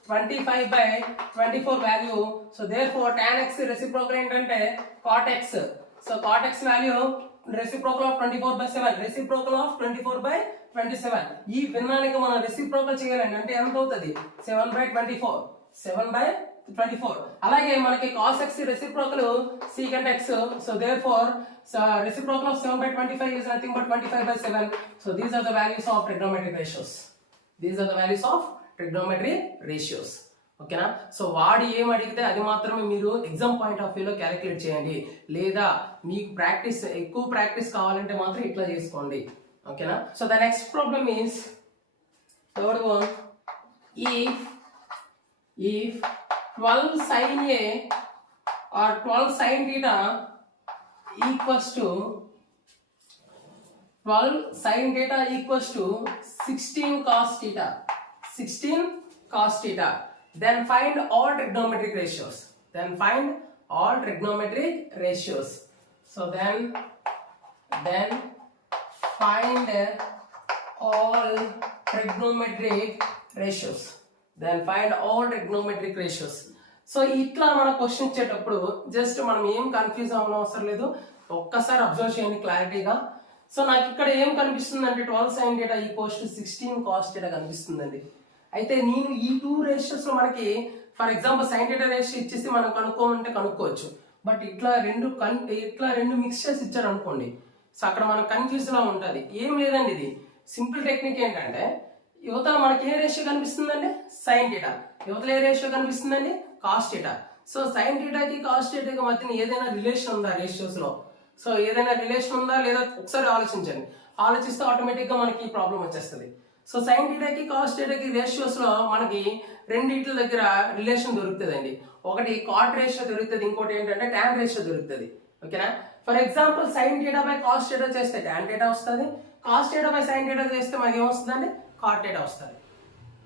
25 by 24 value. So therefore tan x reciprocal ఏంటంటే cot x. So cot x value reciprocal of 24 by 7, reciprocal of 24 by 27. ఈ భిన్నానికి మనం reciprocal చేయాలండి. అంటే ఎంత అవుతుంది? 7 by 24, 7 by 24. అలాగే మనకి cos x reciprocal secant x. So therefore reciprocal of 7 by 25 is nothing but 25 by 7. So these are the values of trigonometric ratios. These are the values of trigonometric ratios. ఓకేనా. So వాడు ఏం అడిగితే అది మాత్రమే మీరు exam point of వ్యూలో calculate చేయండి. లేదా మీకు ఎక్కువ ప్రాక్టీస్ కావాలంటే మాత్రం ఇట్లా చేసుకోండి. ఓకేనా. So the next problem is third one. if 12 sin A or 12 sin theta equals to 12 sin theta equals to 16 cos theta, 16 cos theta, then find all trigonometric ratios, then find all trigonometric ratios. So then find all trigonometric ratios, then find all trigonometric ratios. So ఇట్లా మన question ఇచ్చేటప్పుడు just మనం ఏం confuse అవ్వడం అవసరం లేదు, ఒక్కసారి observe చేయండి క్లారిటీగా. సో నాకు ఇక్కడ ఏం కనిపిస్తుంది అంటే 12 sin theta equals to 16 cos theta కనిపిస్తుందండి. అయితే నేను ఈ టూ రేషియోస్ లో మనకి for example sin theta ratio ఇచ్చేసి మనం కనుక్కోమంటే కనుక్కోవచ్చు. బట్ ఇట్లా రెండు మిక్స్చర్స్ ఇచ్చారు అనుకోండి, సో అక్కడ మనకు కన్ఫ్యూజ్ లా ఉంటుంది. ఏం లేదండి, ఇది సింపుల్ టెక్నిక్. ఏంటంటే యువతల మనకి ఏ రేషియో కనిపిస్తుందండి? sin theta. యువతల ఏ రేషియో కనిపిస్తుందండి? cos theta. So sin theta కి cos theta కి మధ్యన ఏదైనా రిలేషన్ ఉందా రేషియోస్ లో? సో ఏదైనా రిలేషన్ ఉందా లేదా ఒకసారి ఆలోచించండి. ఆలోచిస్తే ఆటోమేటిక్ గా మనకి ప్రాబ్లం వచ్చేస్తుంది. సో sin theta కి cos theta కి రేషియోస్ లో మనకి రెండిట్ల దగ్గర రిలేషన్ దొరుకుతుందండి. ఒకటి cot రేషియో దొరుకుతుంది, ఇంకోటి ఏంటంటే tan రేషియో దొరుకుతుంది. ఓకేనా. For example sin theta by cos theta చేస్తే tan theta వస్తుంది, cos theta by sin theta చేస్తే మనకి ఏమొస్తుందండి? cot theta వస్తుంది.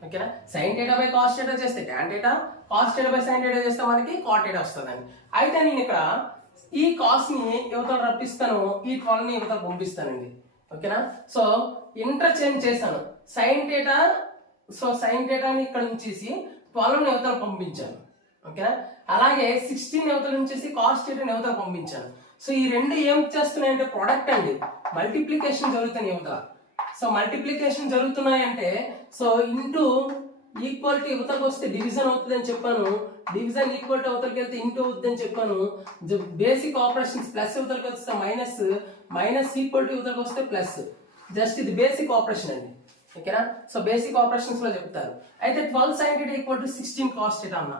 ఓకేనా. sin theta by cos theta చేస్తే tan theta, cos theta by sin theta చేస్తే మనకి cot theta వస్తుందండి. అయితే నేను ఇక్కడ ఈ కాస్ ని యువతలు రప్పిస్తాను, ఈ 12 ని యువతలు పంపిస్తానండి. ఓకేనా. సో ఇంటర్చేంజ్ చేశాను sin theta. So sin theta ని ఇక్కడ ఉంచేసి 12 ని యువతలు పంపించాను. ఓకేనా. అలాగే 16 యువతలు ఉంచేసి cos theta ని యువతలు పంపించాను. సో ఈ రెండు ఏం చేస్తున్నాయంటే ప్రొడక్ట్ అండి, మల్టిప్లికేషన్ జరుగుతుంది యువతల. సో మల్టిప్లికేషన్ జరుగుతున్నాయంటే సో ఇంటూ ఈక్వాలిటీ యువతలకు వస్తే డివిజన్ అవుతుంది అని చెప్పాను, డివిజన్ ఈక్వాలిటీ అవతలకి వెళ్తే ఇంటూ అవుతుంది అని చెప్పాను. బేసిక్ ఆపరేషన్స్ ప్లస్ యువతలకు వస్తే మైనస్, మైనస్ ఈక్వాలిటీ యువతలకు వస్తే ప్లస్. జస్ట్ ఇది బేసిక్ ఆపరేషన్ అండి. ఓకేనా. సో బేసిక్ ఆపరేషన్స్ లో చెప్తారు. అయితే 12 sin theta equal to 16 cos theta అన్న.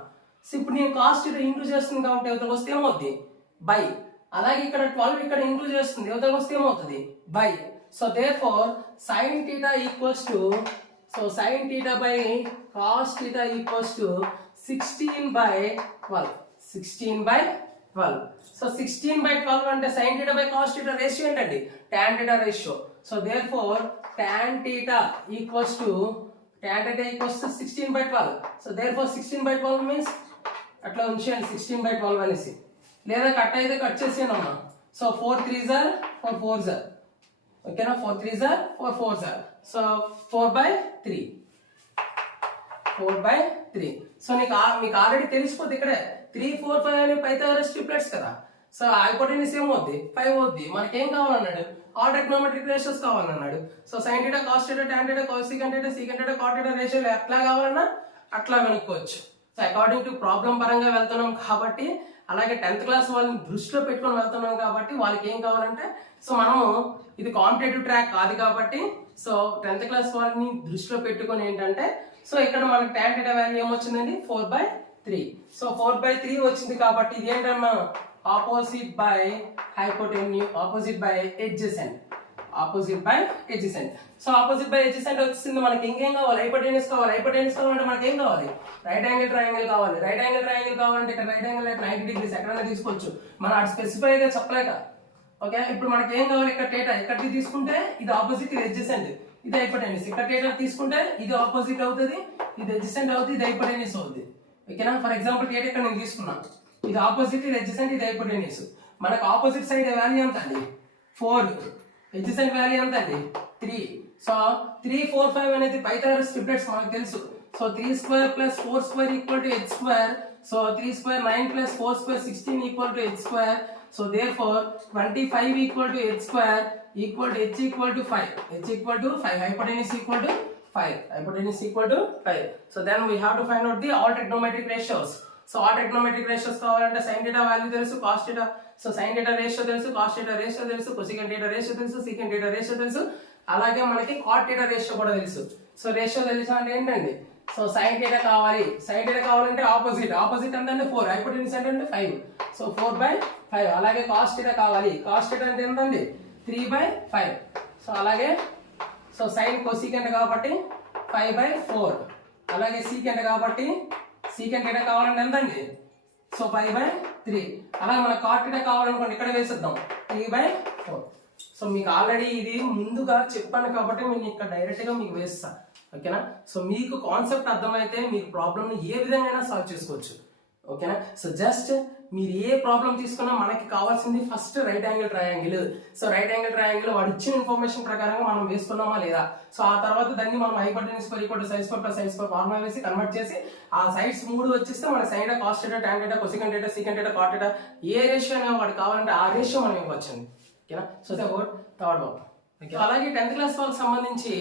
సో ఇప్పుడు నేను cos theta ఇంటూ చేస్తుంది కాబట్టి యువతలకు వస్తే ఏమవుతుంది? బై. అలాగే ఇక్కడ 12 ఇక్కడ ఇంటూ చేస్తుంది, యువతలకు వస్తే ఏమవుతుంది? By. So therefore sin theta equals to, so sin theta by cos theta equals to 16 by 12, 16 by 12. So 16 by 12 అంటే sin theta by cos theta ratio ఏంటండి tan theta ratio. So therefore tan theta equals to 16 by 12. So therefore 16 by 12 means అట్లా ఉంచేయండి 16 by 12 అనేసి, లేదా cut అయితే cut చేసేయనమ్మా. So 4 3s are 4 4s are ఓకేనా, 4 3s are 4 4s are. So 4 by 3 సో మీకు already తెలిసిపోద్ది ఇక్కడే 3 4 5 అనే పైథాగరస్ ట్రిప్లెట్స్ కదా. సో హైపోటెన్యూస్ ఏమవుద్ది 5 అవుద్ది. మనకేం కావాలన్నాడు ఆల్ ట్రిగ్నోమెట్రిక్ రేషియోస్ కావాలన్నాడు. So sin theta cos theta tan theta cosecant theta secant theta cot theta రేషియోలు ఎట్లా కావాలన్నా అట్లా కనుక్కోవచ్చు. సో అకార్డింగ్ టు ప్రాబ్లం పరంగా వెళ్తున్నాం కాబట్టి, అలాగే 10th క్లాస్ వాళ్ళని దృష్టిలో పెట్టుకొని వెళ్తున్నాం కాబట్టి వాళ్ళకి ఏం కావాలంటే, సో మనము ఇది కాంపిటేటివ్ ట్రాక్ కాదు కాబట్టి, సో 10th క్లాస్ వాళ్ళని దృష్టిలో పెట్టుకొని ఏంటంటే, సో ఇక్కడ మనకి tan theta వాల్యూ ఏమొచ్చిందండి 4/3. సో 4/3 వచ్చింది కాబట్టి ఇది ఏంటమ్మా opposite by hypotenuse, opposite by adjacent. So opposite by adjacent వచ్చింది. మనకి ఇంకేం కావాలి హైపోటెన్యూస్ కావాలి. హైపోటెన్యూస్ కావాలంటే మనకి ఏం కావాలి రైట్ యాంగిల్ ట్రయాంగిల్ కావాలి. రైట్ యాంగిల్ ట్రయాంగిల్ కావాలంటే ఇక్కడ రైట్ యాంగిల్ 90 డిగ్రీస్ ఎక్కడైనా తీసుకోవచ్చు, మనం అటు స్పెసిఫై గా చెప్పలేక. ఓకే, ఇప్పుడు మనకి ఏం కావాలి ఇక్కడ టేటా ఇక్కడికి తీసుకుంటే ఇది ఆపోజిట్, ఇది ఎడ్జసెంట్, ఇది హైపోటెన్యూస్. ఇక్కడ టేటా తీసుకుంటే ఇది ఆపోజిట్ అవుతుంది, ఇది ఎడ్జసెంట్ అవుతుంది, ఇది హైపోటెన్యూస్ అవుతుంది. ఓకేనా, ఫర్ ఎగ్జాంపుల్ టేటా ఇక్కడ నేను తీసుకున్నాను, ఇది ఆపోజిట్, ఇది ఎడ్జసెంట్, ఇది హైపోటెన్యూస్. మనకు ఆపోజిట్ సైడ్ వాల్యూ ఎంత అండి 4, ఎడ్జసెంట్ వాల్యూ ఎంత అండి 3. సో 3 4 5 అనేది పైథాగరస్ ట్రిప్లెట్స్ మనకు తెలుసు. So 3 square plus 4 square equal to h square. So 3 square 9 plus 4 square 16 equal to h square. So therefore 25 equal to h square equal to h equal to 5. H equal to 5. Hypotenuse equal to 5. Hypotenuse equal to 5. So then we have to find out the all trigonometric ratios. So all trigonometric ratios కావాలంటే sin theta value తెలుసు, cos theta, so sin theta ratio తెలుసు, cos theta ratio తెలుసు, cosecant theta ratio తెలుసు, secant theta ratio తెలుసు, అలాగే మనకి cot theta ratio కూడా తెలుసు. సో రేషియో తెలుసు అంటే ఏంటండి, సో sin theta కావాలి. sin theta కావాలంటే ఆపోజిట్ ఎంత అంటే 4, హైపోటెన్యూస్ అంటే 5. సో 4/5. అలాగే cos theta కావాలి. cos theta అంటే ఎంత అండి 3/5. సో అలాగే సో sin cosecant కాబట్టి 5/4. అలాగే secant కాబట్టి secant theta కావాలంటే ఎంత అండి, సో 5/3. అలాగే మన cot theta కావాలనుకోండి ఇక్కడ వేసేద్దాం 3/4. సో మీకు ఆల్రెడీ ఇది ముందుగా చెప్పాను కాబట్టి నేను ఇక్కడ డైరెక్ట్ గా మీకు వేస్తా. ఓకేనా, సో మీకు కాన్సెప్ట్ అర్థమైతే మీరు ప్రాబ్లమ్ ని ఏ విధంగా సాల్వ్ చేసుకోవచ్చు. ఓకేనా, సో జస్ట్ మీరు ఏ ప్రాబ్లం తీసుకున్నా మనకి కావాల్సింది first right angle triangle. So right angle triangle వాడు ఇచ్చిన ఇన్ఫర్మేషన్ ప్రకారంగా మనం వేసుకున్నామా లేదా, సో ఆ తర్వాత దాన్ని మనం hypotenuse square equal to sin square plus sin square formula వేసి కన్వర్ట్ చేసి ఆ సైడ్స్ 3 వచ్చేస్తే మన sin theta cos theta tan theta cosecant theta secant theta cot theta ఏ రేషియో అనే వాడు కావాలంటే ఆ రేషియో మనం ఇవ్వచ్చండి. ఓకేనా, so about third one. Okay, అలాగే 10th క్లాస్ వాళ్ళకి సంబంధించి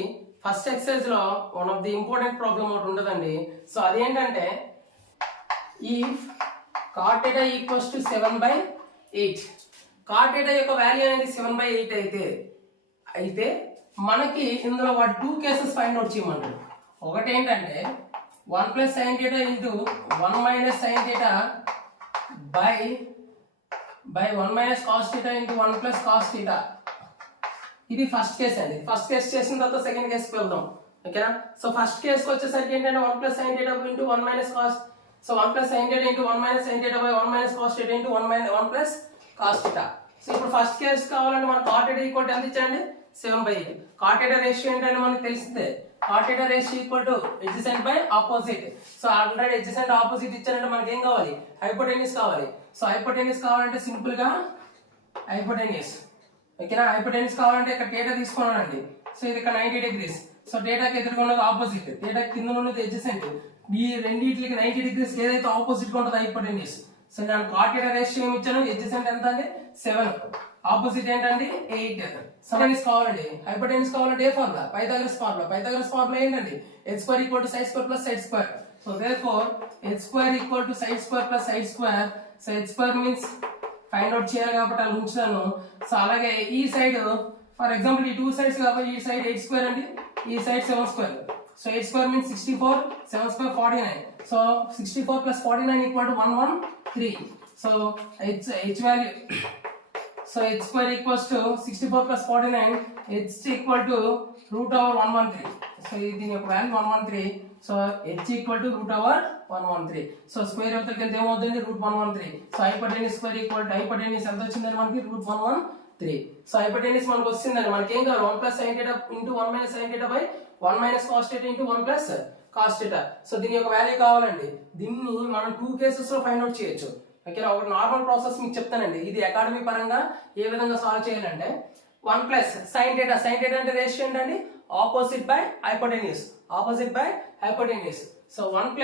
ఫస్ట్ ఎక్సర్సైజ్ లో one of the important problem ఒకటి ఉంటుందండి. సో అదేంటంటే if cot theta equals to 7/8, cot theta యొక్క వాల్యూ అనేది 7/8 అయితే మనకి ఇందులో వాడు 2 కేసెస్ ఫైండ్ అవుట్ చేయమంటాడు. ఒకటి ఏంటంటే 1 + sin theta into 1 - sin theta by 1 - cos theta into 1 + cos theta. ఇది ఫస్ట్ కేసు అండి. ఫస్ట్ కేసు చేసిన తర్వాత సెకండ్ కేసుకి వెళ్దాం. ఓకేనా, సో ఫస్ట్ కేసుకి వచ్చేసరికి ఏంటంటే 1 + sin theta into 1 - cos, so 1 + sin theta into 1 - sin theta by 1 - cos theta into 1 + cos theta. So ఇప్పుడు ఫస్ట్ కేసు కావాలంటే మన cot theta ఈక్వల్ టు ఎంత ఇచ్చాండి 7/8. cot theta రేషియో ఏంటంటే మనకు తెలిసిందే, cot theta ratio equal to adjacent by opposite. So already adjacent opposite ఇచ్చారంటే మనకి ఏం కావాలి హైపోటెన్యూస్ కావాలి. సో హైపోటెన్యూస్ కావాలంటే సింపుల్ గా హైపోటెన్యూస్. ఓకేనా, హైపోటెన్యూస్ కావాలంటే ఇక్కడ theta తీసుకున్నానండి. సో ఇది ఇక్కడ 90 డిగ్రీస్. సో thetaకి ఎదురుగా ఉన్నది ఆపోజిట్, theta కింద ఉన్నది adjacent. ఈ రెండింటికి 90 డిగ్రీస్ ఏదైతే ఆపోజిట్ గా ఉంటుందో హైపోటెన్యూస్. సో నేను cot theta రేషియో ఏమి ఇచ్చాను, adjacent ఎంత అంటే 7, ఆపోజిట్ ఏంటండి 8. హైపోటెన్యూస్ కావాలండి. హైపోటెన్యూస్ కావాలంటే ఏ formula Pythagoras formula. Pythagoras formula ఏంటండి h square equal to sin square plus sin square. So therefore h square equal to sin square plus sin square. So h square means find out చేయాలి కాబట్టి అలా ఉంచుతాను. So అలాగే ఈ side for example ఈ 2 sides కాబట్టి ఈ side 8 square అండి, ఈ side 7 square. So 8 square means 64, 7 square 49. So 64 + 49 equal to 113. So h value, so h square equals to 64 + 49, h equal to √113. So దీని యొక్క value 113. So h equal to √113. So square యువతలకి వెళ్తే ఏమవుతుంది √113. So hypotenuse square equal to hypotenuse ఎంత వచ్చిందని మనకి √113. So hypotenuse మనకు వస్తుందండి. మనకి ఏం కావాలి 1 + sin θ * 1 - sin θ / 1 - cos θ * 1 + cos θ. So దీని యొక్క వాల్యూ కావాలండి. దీన్ని మనం 2 కేసెస్ లో ఫైండ్ అవుట్ చేయొచ్చు. ఓకేనా, ఒక నార్మల్ ప్రాసెస్ మీకు చెప్తానండి. ఇది అకాడమీ పరంగా ఏ విధంగా సాల్వ్ చేయాలంటే 1 + sin θ. sin θ అంటే రేషియో ఏంటండి opposite by hypotenuse. Opposite by hypotenuse. So 1 +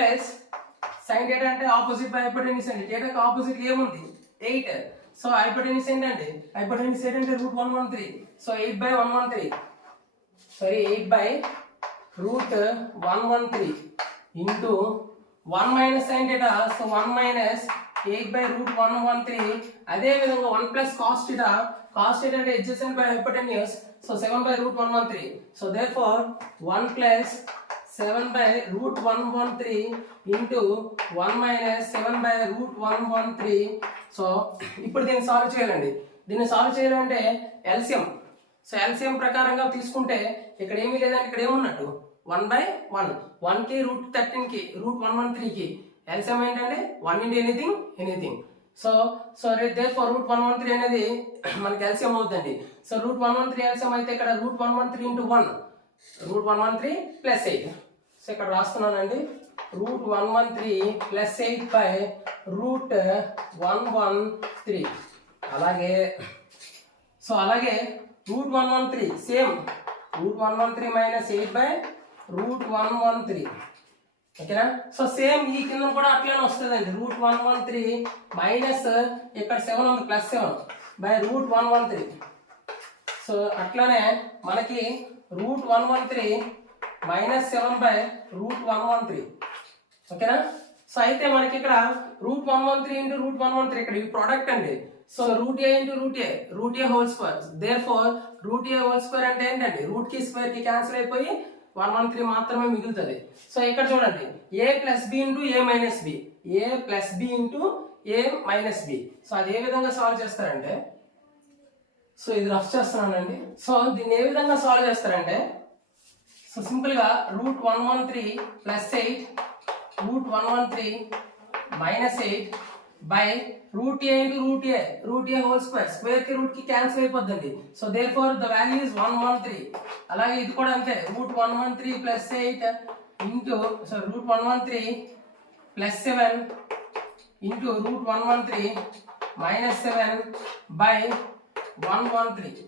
sin θ అంటే ఆపోజిట్ బై హైపోటెన్యూస్ అండి. θకి ఆపోజిట్ ఏముంది 8. సో హైపోటెన్యూస్ ఏంటంటే హైపోటెన్యూస్ ఏంటంటే √113. So 8/113 sorry 8/√113 into 1 - sin θ. So 1 - 8/√113. అదే విధంగా 1 + cos θ. cos θ అంటే adjacent by hypotenuse. So 7/√113. So therefore 1 + 7/√113 into 1 - 7/√113. So ఇప్పుడు దీన్ని సాల్వ్ చేయాలండి. దీన్ని సాల్వ్ చేయాలంటే ఎల్సిఎం. సో ఎల్సిఎం ప్రకారంగా తీసుకుంటే ఇక్కడ ఏమీ లేదంటే ఇక్కడ ఏమున్నట్టు 1/1. 1 కి √13 కి √113 కి ఎల్సిఎం ఏంటంటే 1 into ఎనీథింగ్. సో therefore √113 అనేది మనకి ఎల్సిఎం అవుతుందండి. సో √113 ఎల్సిఎం అయితే ఇక్కడ √113 into 1 √113 + 8. సో ఇక్కడ రాస్తున్నానండి √113 + 8/√113. అలాగే √113 సేమ్ √113 - 8/√113. ఓకేనా. సో సేమ్ ఈ కింద కూడా అట్లానే వస్తుందండి. √113 మైనస్ ఇక్కడ 7 ఉంది +7 /√113. సో అట్లానే మనకి √113 - 7/√113. ఓకేనా. సో అయితే మనకి ఇక్కడ √113 into √113 ఇక్కడ ఈ ప్రోడక్ట్ అండి. So √a into √a whole square. Therefore √a whole square అంటే ఏంటండి రూట్ కి స్క్వేర్ కి క్యాన్సిల్ అయిపోయి 113 మాత్రమే మిగులుతుంది. సో ఇక్కడ చూడండి a + b into a - b. a + b into a - b. So అది ఏ విధంగా సాల్వ్ చేస్తారంటే సో ఇది రఫ్ చేస్తున్నానండి. సో దీన్ని ఏ విధంగా సాల్వ్ చేస్తారంటే సో సింపుల్ గా √113 + 8 √113 - 8 by √a into √a whole square. Square కి రూట్ కి క్యాన్సిల్ అయిపోద్దండి. So therefore the value is 113. అలాగే ఇది కూడా అంతే √113 + 8 into √113 + 7 into √113 - 7 by 113.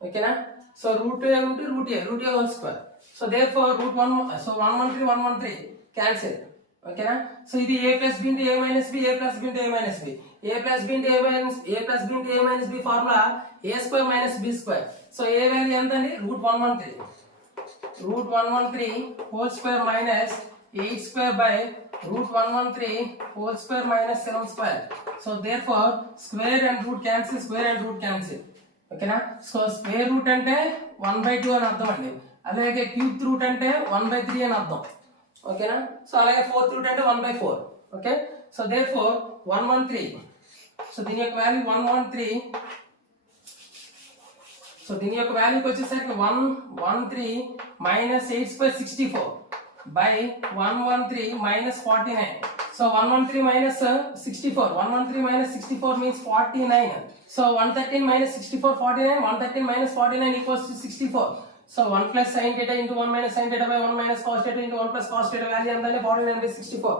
ఓకేనా. So √a into √a whole square. So therefore √113 cancel. ఓకేనా. సో ఇది a + b into a - b, a + b into a - b, a + b into a - b formula a² - b². So a value ఎంత అండి √113 whole square minus 8² whole square minus 7². So therefore square and root cancel. ఓకేనా. So square root అంటే 1/2 అని అర్థం అండి. అలాగే cube root అంటే 1/3 అని అర్థం. ఓకేనా. సో అలాగే ఫోర్త్ రూట్ అంటే 1/4. ఓకే. So therefore 113. సో దీని యొక్క వాల్యూ 113. సో దీని యొక్క వాల్యూకి వచ్చేసరికి 113 - 8² 64 by 113 - 49. So 113 - 64. 113 - 64 means 49. So 113 - 64 49. 113 - 49 equals to 64. So 1 + sin θ into 1 - sin θ by 1 - cos θ into 1 + cos θ value ఎంతండి 49/64.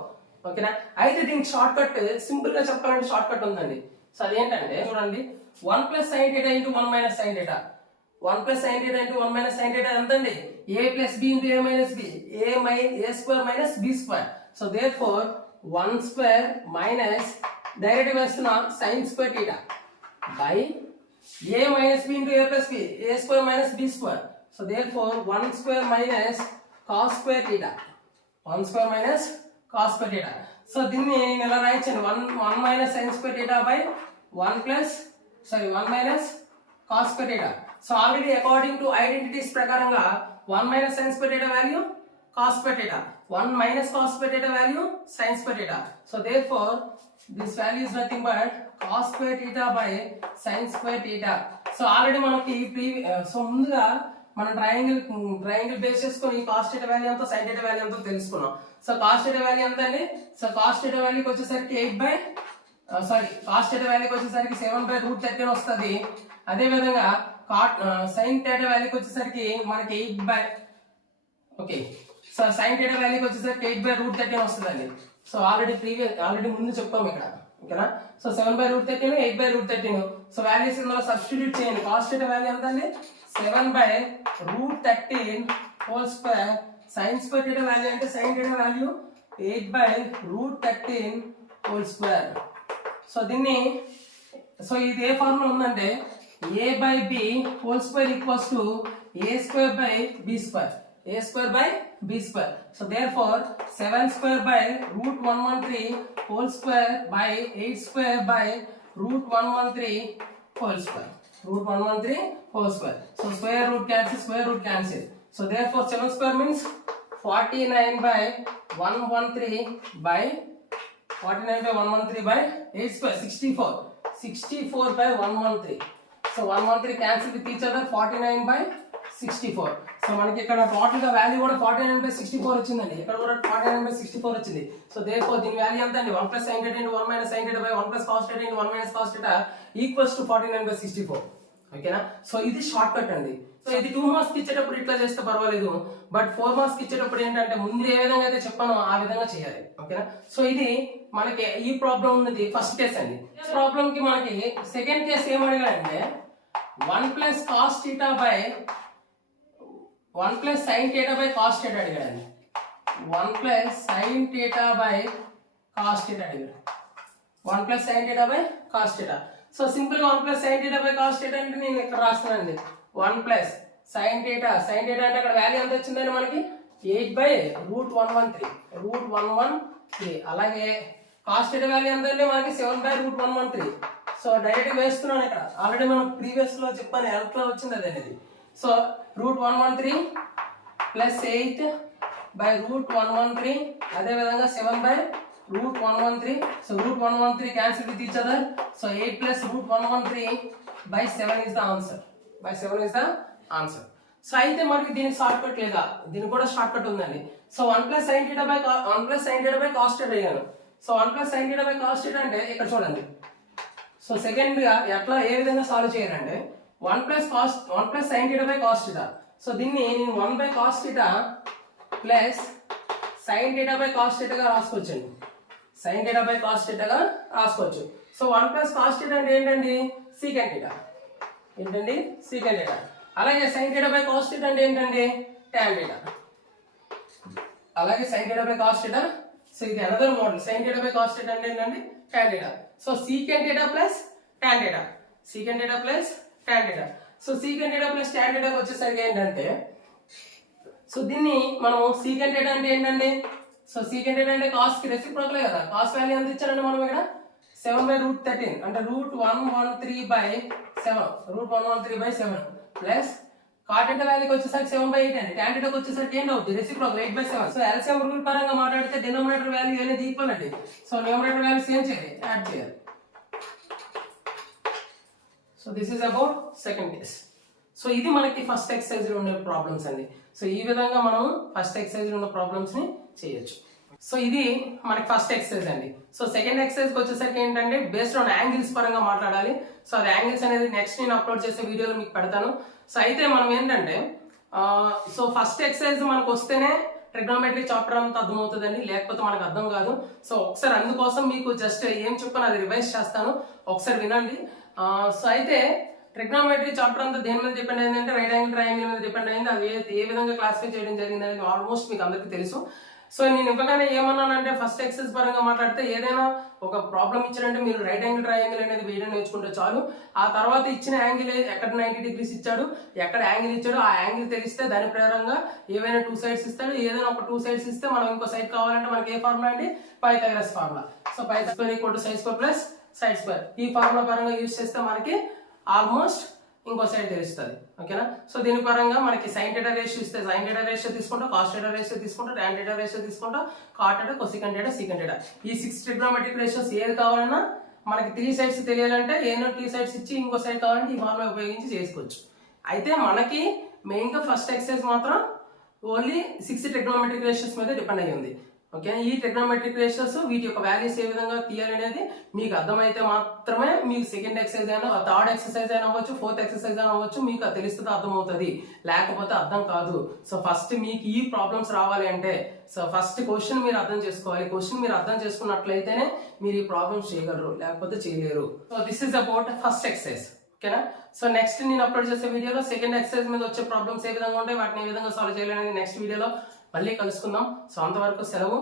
ఓకేనా. అయితే దీనికి షార్ట్ కట్ సింపుల్ గా చెప్పాలంటే షార్ట్ కట్ ఉందండి. సో అదేంటంటే చూడండి 1 + sin θ into 1 - sin θ. 1 + sin θ into 1 - sin θ ఎంతండి a + b into a - b. a² - b². So therefore 1² minus direct వేస్తున్నా sin² θ by a - b into a + b. a² - b². So therefore 1² minus cos² θ. 1² cos². So దీన్ని నేను ఎలా రాయొచ్చాను 1 - sin² θ by 1 - cos². సో already according to identities ప్రకారంగా 1 - sin² θ వాల్యూ cos². 1 - cos² θ వాల్యూ sin² θ. So therefore this value is nothing but cos² θ by sin² θ. So already మనకి so ముందుగా మనం ట్రయాంగిల్ బేస్ చేసుకొని కాస్ట్ θ వాల్యూ ఎంత sin θ వాల్యూ ఎంత తెలుసుకున్నాం. సో కాస్ట్ θ వాల్యూ ఎంత అండి? సో కాస్ట్ θ వాల్యూకి వచ్చేసరికి కాస్ట్ θ వాల్యూకి వచ్చేసరికి 7/√13 వస్తుంది. అదే విధంగా sin θ వాల్యూకి వచ్చేసరికి మనకి 8 సో sin θ వాల్యూకి వచ్చేసరికి 8/√13 వస్తుందండి. సో ఆల్రెడీ ముందు చెప్పాము ఇక్కడ, ఓకేనా. సో 7/√13 8/√13. సో వాల్యూస్ ఇందులో సబ్స్టిట్యూట్ చేయండి. కాస్ట్ θ వాల్యూ ఎంత అండి? 7/√13 whole square. sin square θ value అంటే sin θ value 8/√13 whole square. So ఇది ఏ ఫార్ములా ఉందంటే a/b whole square equals to a²/b square. a²/b². So therefore 7²/√113 whole square by 8²/√113 whole square. √113 whole square. So square root cancel. So therefore 7 square means 49/113 by 8 square 64/113. So 113 cancel with each other, 49/64. So మనకి ఇక్కడ total గా value కూడా 49/64 వచ్చిందండి. ఇక్కడ కూడా 49/64 వచ్చింది. So therefore దీని value ఎంత అండి? 1 + sin θ × 1 - sin θ / 1 + cos θ × 1 - cos θ equals to 49/64. ఓకేనా. సో ఇది షార్ట్ కట్ అండి. సో ఇది 2 మార్క్స్ కి ఇచ్చేటప్పుడు ఇట్లా చేస్తే పర్వాలేదు, బట్ 4 మార్క్స్ కి ఇచ్చేటప్పుడు ఏంటంటే ముందు ఏ విధంగా అయితే చెప్పానో ఆ విధంగా చేయాలి. ఓకేనా. సో ఇది మనకి ఈ ప్రాబ్లం ఉన్నది ఫస్ట్ కేస్ అండి. ప్రాబ్లం కి మనకి సెకండ్ కేస్ ఏం అడిగాడంటే 1 + cos θ / 1 + sin θ / cos θ అడిగాడండి. 1 + sin θ / cos θ అడిగాడు. 1 + sin θ / cos θ. సో సింపుల్ గా 1 + sin θ / cos θ అంటే నేను ఇక్కడ రాస్తున్నానండి. 1 + sin θ అంటే అక్కడ వాల్యూ ఎంత వచ్చిందండి మనకి? 8/√113. అలాగే cos θ వాల్యూ ఎంత అండి మనకి? 7/√113. సో డైరెక్ట్ వేస్తున్నాను ఇక్కడ. ఆల్రెడీ మనం ప్రీవియస్ లో చెప్పాను ఎంత వచ్చింది అదే అనేది. సో √113 + 8/√113 అదే విధంగా 7/√113. So √113 cancel with each other. So 8 + √113/7 is the answer. So అయితే మనకి దీనికి షార్ట్ కట్ లేదా? దీనికి కూడా షార్ట్ కట్ ఉందండి. సో 1 + sin θ / cos θ అడిగాను. సో 1 + sin θ / cos θ అంటే ఇక్కడ చూడండి. సో సెకండ్ గా ఏ విధంగా సాల్వ్ చేయాలంటే 1 + sin θ / cos θ. సో దీన్ని నేను 1/cos θ ప్లస్ sin θ / cos θ గా రాసుకోవచ్చండి. sin θ / cos θ గా రాసుకోవచ్చు. సో 1 + cos θ అంటే ఏంటండి? secant θ. అలాగే sin θ / cos θ అంటే ఏంటండి? tan θ. అలాగే sin θ / cos θ. సో ఇది అనదర్ మోడల్. sin θ / cos θ అంటే ఏంటండి? tan θ. So secant θ plus tan θ. So secant θ plus tan θ వచ్చేసరికి ఏంటంటే, సో దీన్ని మనం secant θ అంటే ఏంటండి? సో secant θ అంటే cos కి రెసిప్రోకల్ కదా. cos వాల్యూ ఎంత ఇచ్చారండి మనం ఇక్కడ? 7/√13 అంటే √113/7 ప్లస్ cot θ వాల్యూకి వచ్చేసరికి 7/8 అండి. tan θ వచ్చేసరికి ఏంటి అవుతుంది? రెసిప్రోకల్ 8/7. సో LCM రూల్ పరంగా మాట్లాడితే డినామినేటర్ వాల్యూ అనేది ఈక్వల్ అండి. సో న్యూమరేటర్ వాల్యూ సేమ్ చేయాలి, యాడ్ చేయాలి. So this is about second case. So ఇది మనకి ఫస్ట్ ఎక్సర్సైజ్ లో ఉండే ప్రాబ్లమ్స్ అండి. సో ఈ విధంగా మనం ఫస్ట్ ఎక్సర్సైజ్ లో ఉన్న ప్రాబ్లమ్స్ ని చేయొచ్చు. సో ఇది మనకి ఫస్ట్ ఎక్సర్సైజ్ అండి. సో సెకండ్ ఎక్సర్సైజ్ వచ్చేసరికి ఏంటంటే బేస్డ్ ఆన్ యాంగిల్స్ పరంగా మాట్లాడాలి. సో అది యాంగిల్స్ అనేది నెక్స్ట్ నేను అప్లోడ్ చేసే వీడియోలో మీకు పెడతాను. సో అయితే మనం ఏంటంటే సో ఫస్ట్ ఎక్సర్సైజ్ మనకు వస్తేనే ట్రిగ్నోమెట్రీ చాప్టర్ అంతా అర్థమవుతుందండి, లేకపోతే మనకు అర్థం కాదు. సో ఒకసారి అందుకోసం మీకు జస్ట్ ఏం చెప్పాను అది రివైజ్ చేస్తాను, ఒకసారి వినండి. సో అయితే ట్రిగ్నోమెట్రీ చాప్టర్ అంతా దేని మీద డిపెండ్ అయిందంటే రైట్ యాంగిల్ ట్రయాంగిల్ మీద డిపెండ్ అయింది. అది ఏ విధంగా క్లాసిఫై చేయడం జరిగింది అనేది ఆల్మోస్ట్ మీకు అందరికీ తెలుసు. సో నేను ఇవ్వగానే ఏమన్నానంటే ఫస్ట్ ఎక్సర్సైజ్ పరంగా మాట్లాడితే ఏదైనా ఒక ప్రాబ్లం ఇచ్చారంటే మీరు రైట్ యాంగిల్ ట్రయాంగిల్ అనేది వేయడం నేర్చుకుంటే చాలు. ఆ తర్వాత ఇచ్చిన యాంగిల్ ఎక్కడ 90 degrees ఇచ్చాడు, ఎక్కడ యాంగిల్ ఇచ్చాడు, ఆ యాంగిల్ తెలిస్తే దాని ప్రకారంగా ఏవైనా 2 sides ఇస్తాడు. ఏదైనా ఒక 2 sides ఇస్తే మనం ఇంకో సైడ్ కావాలంటే మనకి ఏ ఫార్ములా అండి? Pythagoras formula. So π² = sin² plus sin². ఈ ఫార్ములా పరంగా యూజ్ చేస్తే మనకి ఆల్మోస్ట్ ఇంకో సైడ్ తెలుస్తుంది. ఓకేనా. సో దీని పరంగా మనకి sin θ రేషియో ఇస్తే sin θ రేషియో తీసుకుంటాం, cos θ రేషియో తీసుకుంటాం, tan θ రేషియో తీసుకుంటాం, cot θ, cosecant θ, secant θ. ఈ 6 ట్రిగ్నోమెట్రిక్ రేషియోస్ ఏది కావాలన్నా మనకి 3 sides తెలియాలంటే ఏదో 3 sides ఇచ్చి ఇంకో సైడ్ కావాలంటే ఈ ఫార్ములా ఉపయోగించి చేసుకోవచ్చు. అయితే మనకి మెయిన్గా ఫస్ట్ ఎక్సర్సైజ్ మాత్రం ఓన్లీ 6 ట్రిగ్నోమెట్రిక్ రేషియోస్ మీద డిపెండ్ అయ్యి ఉంది. ఓకే, ఈ ట్రిగ్నోమెట్రిక్ రేషియోస్ వీటి యొక్క వాల్యూస్ ఏ విధంగా తీయాలి అనేది మీకు అర్థమైతే మాత్రమే మీకు సెకండ్ ఎక్సర్సైజ్ అయినా, థర్డ్ ఎక్సర్సైజ్ అయినా అవ్వచ్చు, ఫోర్త్ ఎక్సర్సైజ్ అయినా అవ్వచ్చు, మీకు అది తెలిస్తే అర్థమవుతుంది, లేకపోతే అర్థం కాదు. సో ఫస్ట్ మీకు ఈ ప్రాబ్లమ్స్ రావాలి అంటే సో ఫస్ట్ క్వశ్చన్ మీరు అర్థం చేసుకోవాలి. క్వశ్చన్ మీరు అర్థం చేసుకున్నట్లయితేనే మీరు ఈ ప్రాబ్లమ్స్ చేయగలరు, లేకపోతే చేయలేరు. So this is about first exercise. ఓకేనా? సో నెక్స్ట్ నేను అప్లోడ్ చేసే వీడియోలో సెకండ్ ఎక్సర్సైజ్ మీద వచ్చే ప్రాబ్లమ్స్ ఏ విధంగా ఉంటాయి, వాటిని ఏ విధంగా సాల్వ్ చేయాలి అనేది నెక్స్ట్ వీడియోలో మళ్ళీ కలుసుకుందాం. సో అంతవరకు సెలవు.